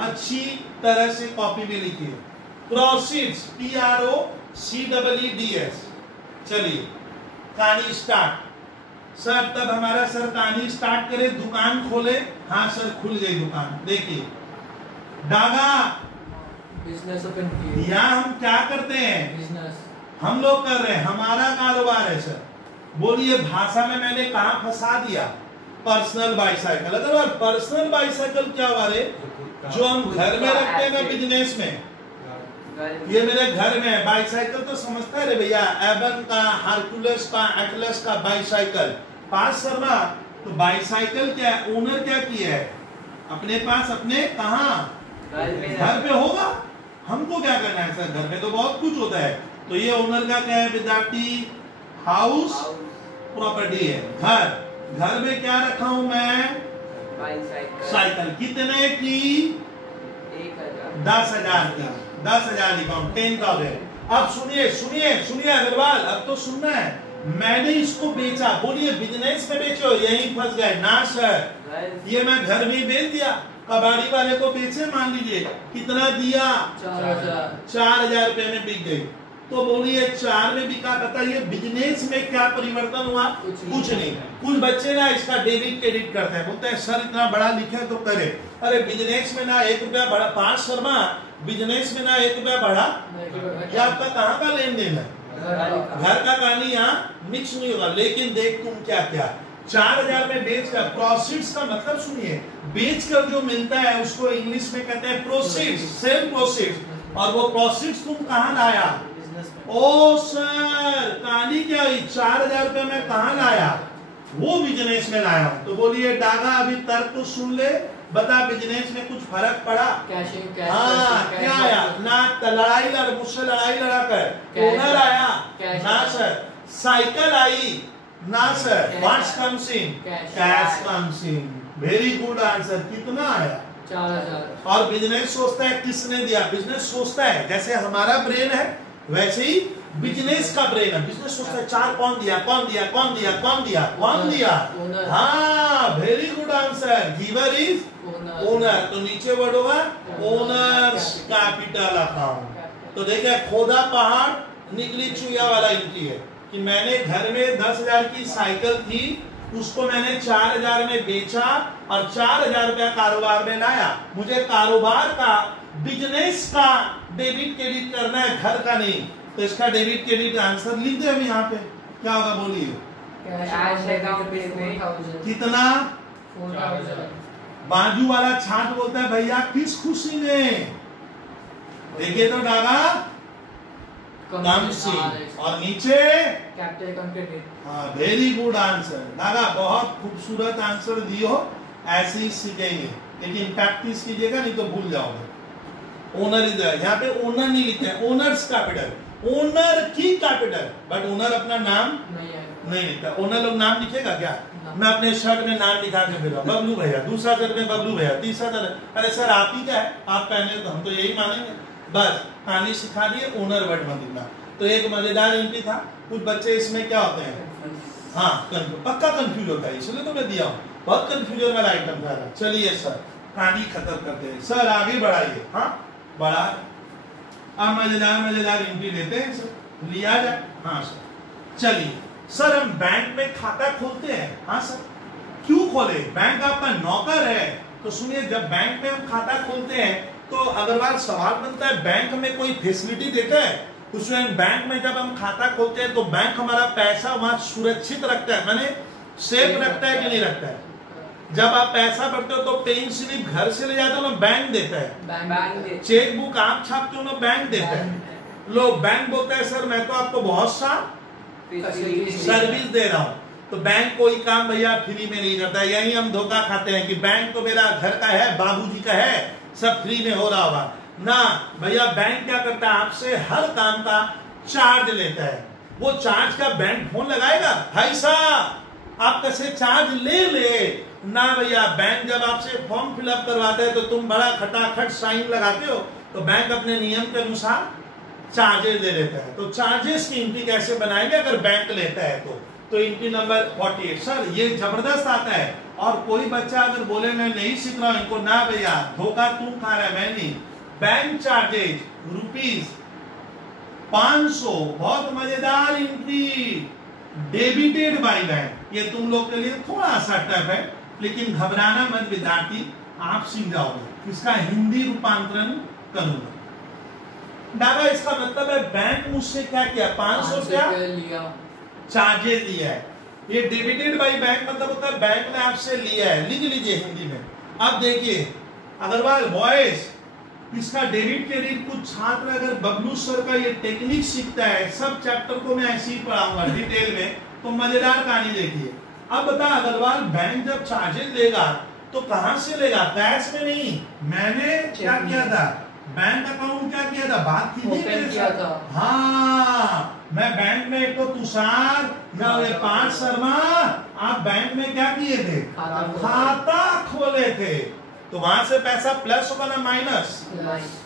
अच्छी तरह से कॉपी में लिखिए। Proceeds PROCEEDS। चलिए कहानी स्टार्ट। सर तब हमारा सर कहानी स्टार्ट करे, दुकान खोले। हाँ सर खुल गई दुकान। देखिए डागा बिजनेस ओपन किए। यहाँ हम क्या करते हैं, बिजनेस हम लोग कर रहे हैं, हमारा कारोबार है सर। बोलिए भाषा में मैंने कहा फंसा दिया, पर्सनल बाइसाइकिल। अगर पर्सनल बाइसाइकिल क्या हुआ रे, जो हम घर में रखते हैं ना बिजनेस में, ये मेरे घर में है। बाइसाइकिल तो समझता है रे भैया, एवन का, हार्कुलस का, एटलस का बाइसाइकिल। पास शर्मा तो बाइसाइकिल क्या है, ओनर क्या किया है अपने पास, अपने कहाँ घर पे होगा। हमको क्या करना है सर, घर में तो बहुत कुछ होता है। तो ये ओनर का क्या है विद्यार्थी, हाउस प्रॉपर्टी है, घर। घर में क्या रखा हूं मैं, साइकिल। कितने की, 10,000 की। 10,000 अकाउंट 10,000। अब सुनिए सुनिए सुनिए अग्रवाल, अब तो सुनना है। मैंने इसको बेचा, बोलिए बिजनेस में बेचो, यहीं फंस गए ना सर। ये मैं घर में ही बेच दिया, कबाड़ी वाले को बेचे, मान लीजिए कितना दिया, 4,000 रुपए में बिक गई। तो बोलिए 4 में बिका, बताइए बिजनेस में क्या परिवर्तन हुआ, कुछ नहीं। कुछ बच्चे ना इसका डेबिट क्रेडिट करते हैं, बोलते हैं सर इतना बड़ा लिखे तो करे। अरे बिजनेस में ना 1 रुपया बढ़ा, 5 शर्मा बिजनेस में ना 1 रुपया बढ़ा, क्या आपका कहाँ का लेन देन है, घर का कहानी यहाँ मिक्स नहीं होगा। लेकिन देख तुम क्या क्या, 4,000 में बेचकर, प्रोसीड्स का मतलब सुनिए, बेचकर जो मिलता है उसको इंग्लिश में कहते हैं प्रोसीड्स, सेल प्रोसीड्स। और वो प्रोसीड्स तुम कहाँ लाया, ओ सर कहानी क्या हुई, 4,000 रुपए में कहाँ लाया, वो बिजनेस में लाया। तो बोलिए डागा अभी तर्क तो सुन ले, बता बिजनेस में कुछ फर्क पड़ा, हाँ क्या आया ना, लड़ाई लड़, मुझसे लड़ाई लड़ा कर ओनर आया ना सर, साइकिल आई ना sir, what's comes in, cash comes in. Very good answer. कितना आया, 4,000। और बिजनेस सोचता है किसने दिया, बिजनेस सोचता है जैसे हमारा ब्रेन है वैसे ही बिजनेस का ब्रेन है। बिजनेस सोचता है 4 कौन दिया, कौन दिया, कौन दिया, कौन दिया, कौन दिया। हाँ very good answer, giver is owner. तो नीचे वर्ड होगा ओनर्स कैपिटल अकाउंट। तो देखिए खोदा पहाड़ निकली चुया वाला एंट्री है कि मैंने घर में 10,000 की साइकिल थी, उसको मैंने 4,000 में बेचा और 4,000 रुपया कारोबार में लाया। मुझे कारोबार का, बिजनेस का डेबिट क्रेडिट करना है, घर का नहीं। तो इसका डेबिट क्रेडिट आंसर लिख दे अभी यहाँ पे, क्या होगा बोलिए, कितना, 4,000। बाजू वाला छाट बोलता है भैया किस खुशी में, देखिए तो डागा कम सी, और नीचे कैपिटल कंप्लीट। हाँ वेरी गुड आंसर दादा, बहुत खूबसूरत आंसर दियो, ऐसे ही सीखेंगे, लेकिन प्रैक्टिस कीजिएगा नहीं तो भूल जाओगे। ओनर इज, यहाँ पे ओनर नहीं लिखते हैं, ओनर्स कैपिटल, ओनर की कैपिटल, बट ओनर अपना नाम नहीं लिखता। ओनर लोग नाम लिखेगा क्या, मैं अपने शर्ट में नाम लिखा के भेजा, बबलू भैया, दूसरा शर्ट में बबलू भैया, तीसरा शर्ट, अरे सर आप ही क्या है, आप पहने तो हम तो यही मानेंगे। बस कहानी सिखा दिए, ओनर वर्ड मत लिखना। तो एक मजेदार एंट्री था, कुछ बच्चे इसमें क्या होते हैं, हाँ पक्का कंफ्यूज होता है, इसलिए तो मैं दिया हूँ, बहुत कंफ्यूजन वाला आइटम था। चलिए सर कहानी खत्म करते हैं, सर आगे बढ़ाइए। हाँ बढ़ा, अब मजेदार एंट्री लेते हैं सर, लिया जाए। हाँ सर चलिए सर, हम बैंक में खाता खोलते हैं। हाँ सर क्यों खोले, बैंक आपका नौकर है। तो सुनिए, जब बैंक में हम खाता खोलते हैं तो अग्रवाल सवाल बनता है, बैंक में कोई फैसिलिटी देता है। उसमें बैंक में जब हम खाता खोलते हैं तो बैंक हमारा पैसा वहां सुरक्षित रखता है, माने सेफ रखता है कि नहीं रखता है। जब आप पैसा भरते हो तो पेइंग स्लिप घर से ले जाते हो ना, बैंक देता है, चेक बुक आप छापते हो ना, बैंक देता है। लोग बैंक बोलता है सर मैं तो आपको बहुत सा सर्विस दे रहा हूँ। तो बैंक कोई काम भैया फ्री में नहीं करता है। यही हम धोखा खाते हैं कि बैंक तो मेरा घर का है, बाबूजी का है, सब फ्री में हो रहा होगा ना। भैया बैंक क्या करता है, आपसे हर काम का चार्ज लेता है। वो चार्ज का बैंक फोन लगाएगा? भाई साहब आपका से चार्ज ले ना भैया। बैंक जब आपसे फॉर्म फिलअप करवाता है तो तुम बड़ा खटाखट साइन लगाते हो, तो बैंक अपने नियम के अनुसार चार्जेस दे देता है। तो चार्जेस की एंट्री कैसे बनाएंगे अगर बैंक लेता है तो एंट्री नंबर 48। सर ये जबरदस्त आता है। और कोई बच्चा अगर बोले मैं नहीं सीख रहा हूं इनको, ना भैया धोखा तू खा रहा है, मैं नहीं। बैंक चार्जेज ₹500, बहुत मजेदार एंट्री, डेबिटेड बाय बैंक। ये तुम लोग के लिए थोड़ा सा टफ है, लेकिन घबराना मत विद्यार्थी, आप सीख जाओगे। इसका हिंदी रूपांतरण करूंगा। दादा इसका मतलब है बैंक मुझसे क्या किया? 500 रुपया लिया, चार्जेस लिया है। ये डेबिटेड बाय बैंक मतलब होता है बैंक ने आपसे लिया है। लिख लीजिए हिंदी में। अब देखिए अग्रवाल बॉयज, इसका डेबिट क्रेडिट कुछ छात्र अगर बबलू सर का ये टेक्निक सीखता है, सब चैप्टर को मैं ऐसे ही पढ़ाऊंगा डिटेल में, तो मजेदार कहानी देखिए। अब बता अग्रवाल, बैंक जब चार्जेस लेगा तो कहां से लेगा? कैश में नहीं। मैंने क्या किया था? बैंक अकाउंट क्या किया था? बात किया था। हाँ, मैं बैंक में एक तो तुषार या 5 शर्मा, आप बैंक में क्या किए थे? खाता खोले थे। तो वहां से पैसा प्लस होगा ना माइनस?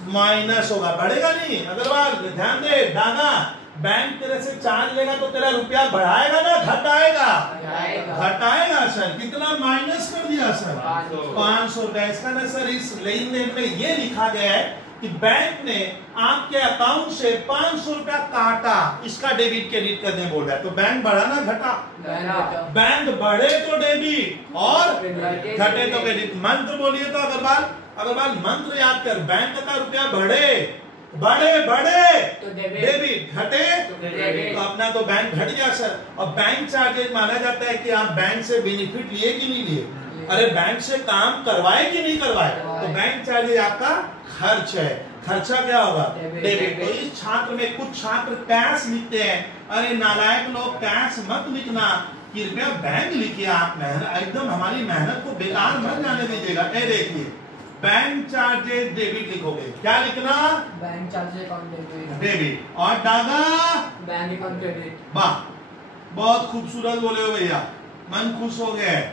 माइनस होगा, बढ़ेगा नहीं। अग्रवाल ध्यान दे, डागा बैंक तेरे से चार्ज लेगा तो तेरा रुपया बढ़ाएगा ना घटाएगा? घटाएगा सर। कितना माइनस कर दिया सर? 500 रुपया। इसका ना सर इस लेन देन में ये लिखा गया है कि बैंक ने आपके अकाउंट से 500 रुपया काटा, इसका डेबिट क्रेडिट करने बोल रहा है। तो बैंक बढ़ा ना घटा? बैंक बढ़े तो डेबिट और घटे तो क्रेडिट। मंत्र बोलिए तो अग्रवाल मंत्र याद कर। बैंक का रुपया बढ़े तो डेबिट, घटे तो अपना तो बैंक घट गया सर। और बैंक चार्जेज माना जाता है कि आप बैंक से बेनिफिट लिए कि नहीं लिए? अरे बैंक से काम करवाए कि नहीं करवाए? तो बैंक चार्जेज आपका खर्च है। खर्चा क्या होगा? डेबिट। तो इस छात्र में कुछ छात्र कैश लिखते हैं। अरे नालायक लोग, कैश मत लिखना, कृपया बैंक लिखिए। आप मेहनत एकदम हमारी मेहनत को बेकार मत जाने दीजिएगा। ए देखिए, बैंक चार्जेज डेबिट लिखोगे। क्या लिखना? Bank charges account debit. और डागा बैंक अकाउंट क्रेडिट। वाह, बहुत खूबसूरत बोले हो भैया, मन खुश हो गया है।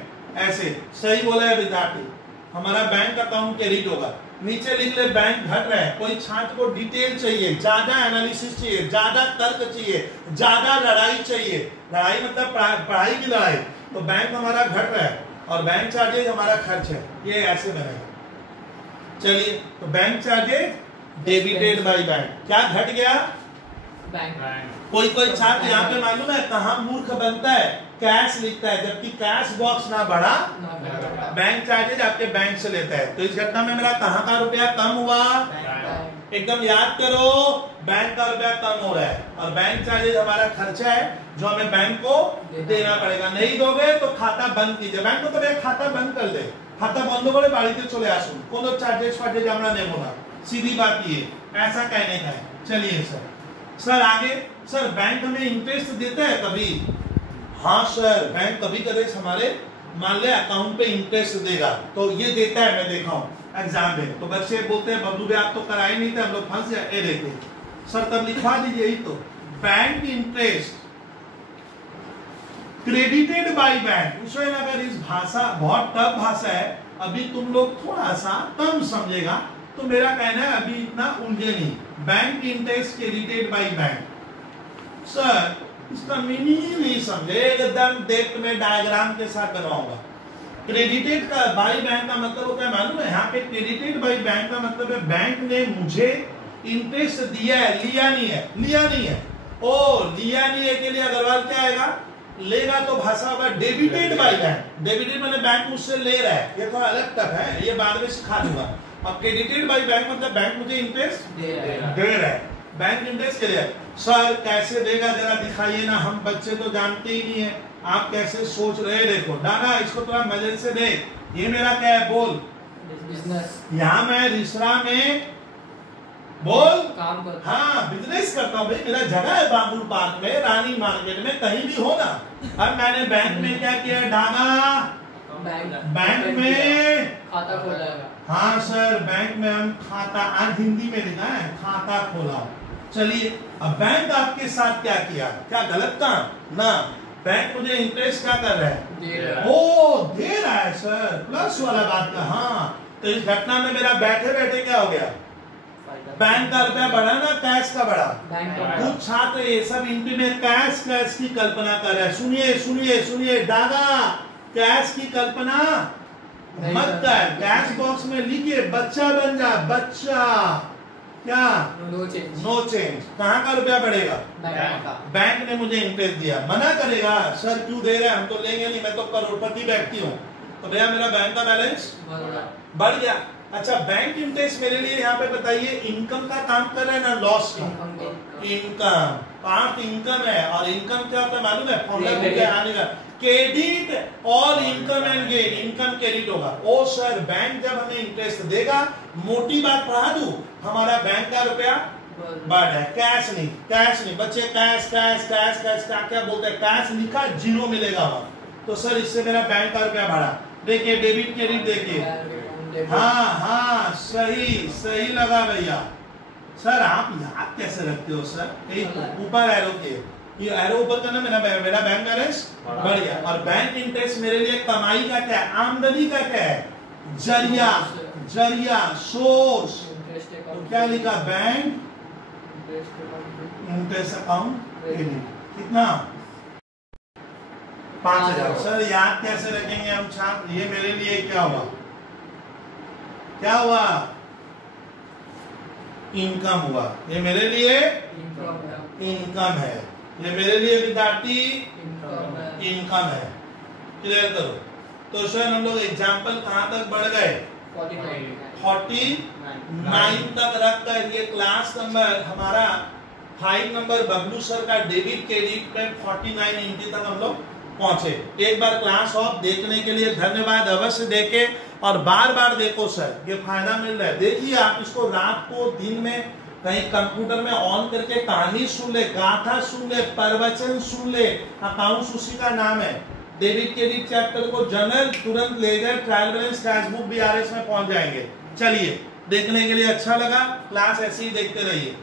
ऐसे सही बोला है विद्यार्थी। हमारा बैंक अकाउंट क्रेडिट होगा। नीचे लिख ले बैंक घट रहा है। कोई छात्र को डिटेल चाहिए, ज्यादा एनालिसिस चाहिए, ज्यादा तर्क चाहिए, ज्यादा लड़ाई चाहिए। लड़ाई मतलब पढ़ाई की लड़ाई। तो बैंक हमारा घट रहा है और बैंक चार्जेज हमारा खर्च है, ये ऐसे बनेगा। चलिए, तो bank charges debited by bank. क्या घट गया? बैंक। कोई छात्र यहाँ पे मालूम है कहाँ मूर्ख बनता है? कैश लिखता है, जबकि कैश बॉक्स ना बढ़ा, बैंक चार्जेज आपके बैंक से लेता है। तो इस घटना में मेरा कहाँ का रुपया कम हुआ? एकदम याद करो, बैंक का रुपया कम हो रहा है और बैंक चार्जेज हमारा खर्चा है जो हमें बैंक को देना पड़ेगा। नहीं दोगे तो खाता बंद कीजिए। बैंक को तो खाता बंद कर दे। खाता बंद করে বাড়িতে চলে আসুন, কোনো চার্জেস ফার্জেস আমরা নেব না। सीधी बात ये, ऐसा कहने का है। चलिए सर आगे। सर बैंक हमें इंटरेस्ट देता है कभी? हाँ सर, बैंक कभी कभी हमारे मान ले अकाउंट पे इंटरेस्ट देगा, तो ये देता है। मैं देखा हूँ एग्जाम में, तो बच्चे बोलते हैं बबलू भाई आप तो कराए नहीं थे, हम लोग फंस गए। देखिए सर, तब लिखवा दीजिए ही तो, bank interest credited by bank. उसमें अगर इस भाषा बहुत टफ भाषा है, अभी तुम लोग थोड़ा सा कम समझेगा, तो मेरा कहना है अभी इतना उलझे नहीं। Bank interest credited by bank. Sir इसका मीनिंग ही नहीं समझे, एकदम डेप्थ में डायग्राम के साथ बनवाऊंगा। क्रेडिटेड का बाय बैंक का मतलब होता है मालूम है? यहाँ पे क्रेडिटेड बाय बैंक का मतलब है बैंक ने मुझे इंटरेस्ट दिया है, लिया नहीं है। लिया नहीं है, ओ लिया नहीं है के लिए अग्रवाल क्या आएगा? लेगा तो भाषा होगा डेबिटेड बाय बैंक। डेबिटेड मैंने बैंक मुझसे ले रहा है, ये थोड़ा अलग टफ है, ये बाद में सिखा दूंगा। और क्रेडिटेड बाय बैंक मतलब बैंक मुझे इंटरेस्ट दे रहा है। बैंक इंटरेस्ट के लिए सर कैसे देगा जरा दिखाइए ना, हम बच्चे तो जानते ही नहीं है, आप कैसे सोच रहे हैं। देखो दादा, इसको थोड़ा मजे से देख। ये मेरा क्या है? बोल बिजनेस। यहाँ मैं रिसरा में बोल काम करता। हाँ, बिजनेस करता हूँ भाई, मेरा जगह है बाबुल पार्क में, रानी मार्केट में, कहीं भी हो ना। अब मैंने बैंक में क्या किया? डागा बैंक में खाता खोला है। हाँ सर, बैंक में हम खाता, आज हिंदी में लिखा है खाता खोला। चलिए, अब बैंक आपके साथ क्या किया, क्या गलत काम ना, बैंक मुझे इंटरेस्ट क्या कर रहा है, दे रहा है। ओ दे रहा है सर, प्लस वाला बात का। हाँ, तो इस घटना में मेरा बैठे बैठे क्या हो गया, बैंक का रुपया बढ़ा ना कैश का बढ़ा। बैंक का कुछ छात्र ये सब इंट्री में कैश कैश की कल्पना कर रहे हैं। सुनिए सुनिए सुनिए दादा, कैश की कल्पना मत कर, कैश बॉक्स में लिखिए बच्चा बन जा, बच्चा क्या, नो चेंज। No change. कहाँ का रुपया बढ़ेगा, बैंक का। बैंक ने मुझे इंटरेस्ट दिया, मना करेगा सर क्यों दे रहे हैं, हम तो लेंगे नहीं, मैं तो करोड़पति व्यक्ति हूँ। तो भैया मेरा बैंक का बैलेंस बढ़ गया। अच्छा, बैंक इंटरेस्ट मेरे लिए यहाँ पे बताइए इनकम का काम कर रहा है ना लॉस का, इनकम पार्ट इनकम है। और इनकम क्या होता है मालूम है, फॉर्मूला क्या आने का, क्रेडिट और income and gain, income credit होगा। ओ सर बैंक जब हमें इंटरेस्ट देगा, मोटी बात पढ़ा दूं, हमारा बैंक का रुपया बढ़ है, कैश नहीं, कैश नहीं बच्चे, कैश कैश कैश कैश क्या क्या बोलते हैं, कैश लिखा जीरो मिलेगा वहां। तो सर इससे मेरा बैंक का रुपया बढ़ा। देखिए डेबिट क्रेडिट देखिए, हाँ हाँ सही सही लगा भैया। सर आप याद कैसे रखते हो सर, ऊपर एरो के, ये एरो ऊपर करना, मेरा बैंक बैलेंस बढ़ गया। और बैंक इंटरेस्ट मेरे लिए कमाई का क्या है, आमदनी का क्या है, जरिया, जरिया सोर्स। तो क्या लिखा, बैंक इंटरेस्ट अकाउंट कितना 5000। सर याद कैसे रखेंगे हम छात्र, ये मेरे लिए क्या हुआ, क्या हुआ, इनकम हुआ, ये मेरे लिए इनकम है, ये मेरे लिए विद्यार्थी इनकम है। क्लियर करो। तो सर हम लोग एग्जाम्पल कहाँ तक बढ़ गए, 49 तक रख कर ये क्लास नंबर हमारा 5 नंबर बबलू सर का डेबिट क्रेडिट में 49 इंटी तक हम लोग पहुंचे। एक बार क्लास ऑफ देखने के लिए धन्यवाद, अवश्य देखे और बार बार देखो सर, ये फायदा मिल रहा है। देखिए आप इसको रात को दिन में कहीं कंप्यूटर में ऑन करके कहानी सुन ले, गाथा सुन ले, प्रवचन सुन ले, अकाउंट्स उसी का नाम है। डेबिट क्रेडिट चैप्टर को जनरल तुरंत ले जाए, trial balance cash book BRS में पहुंच जाएंगे। चलिए देखने के लिए अच्छा लगा, क्लास ऐसे ही देखते रहिए।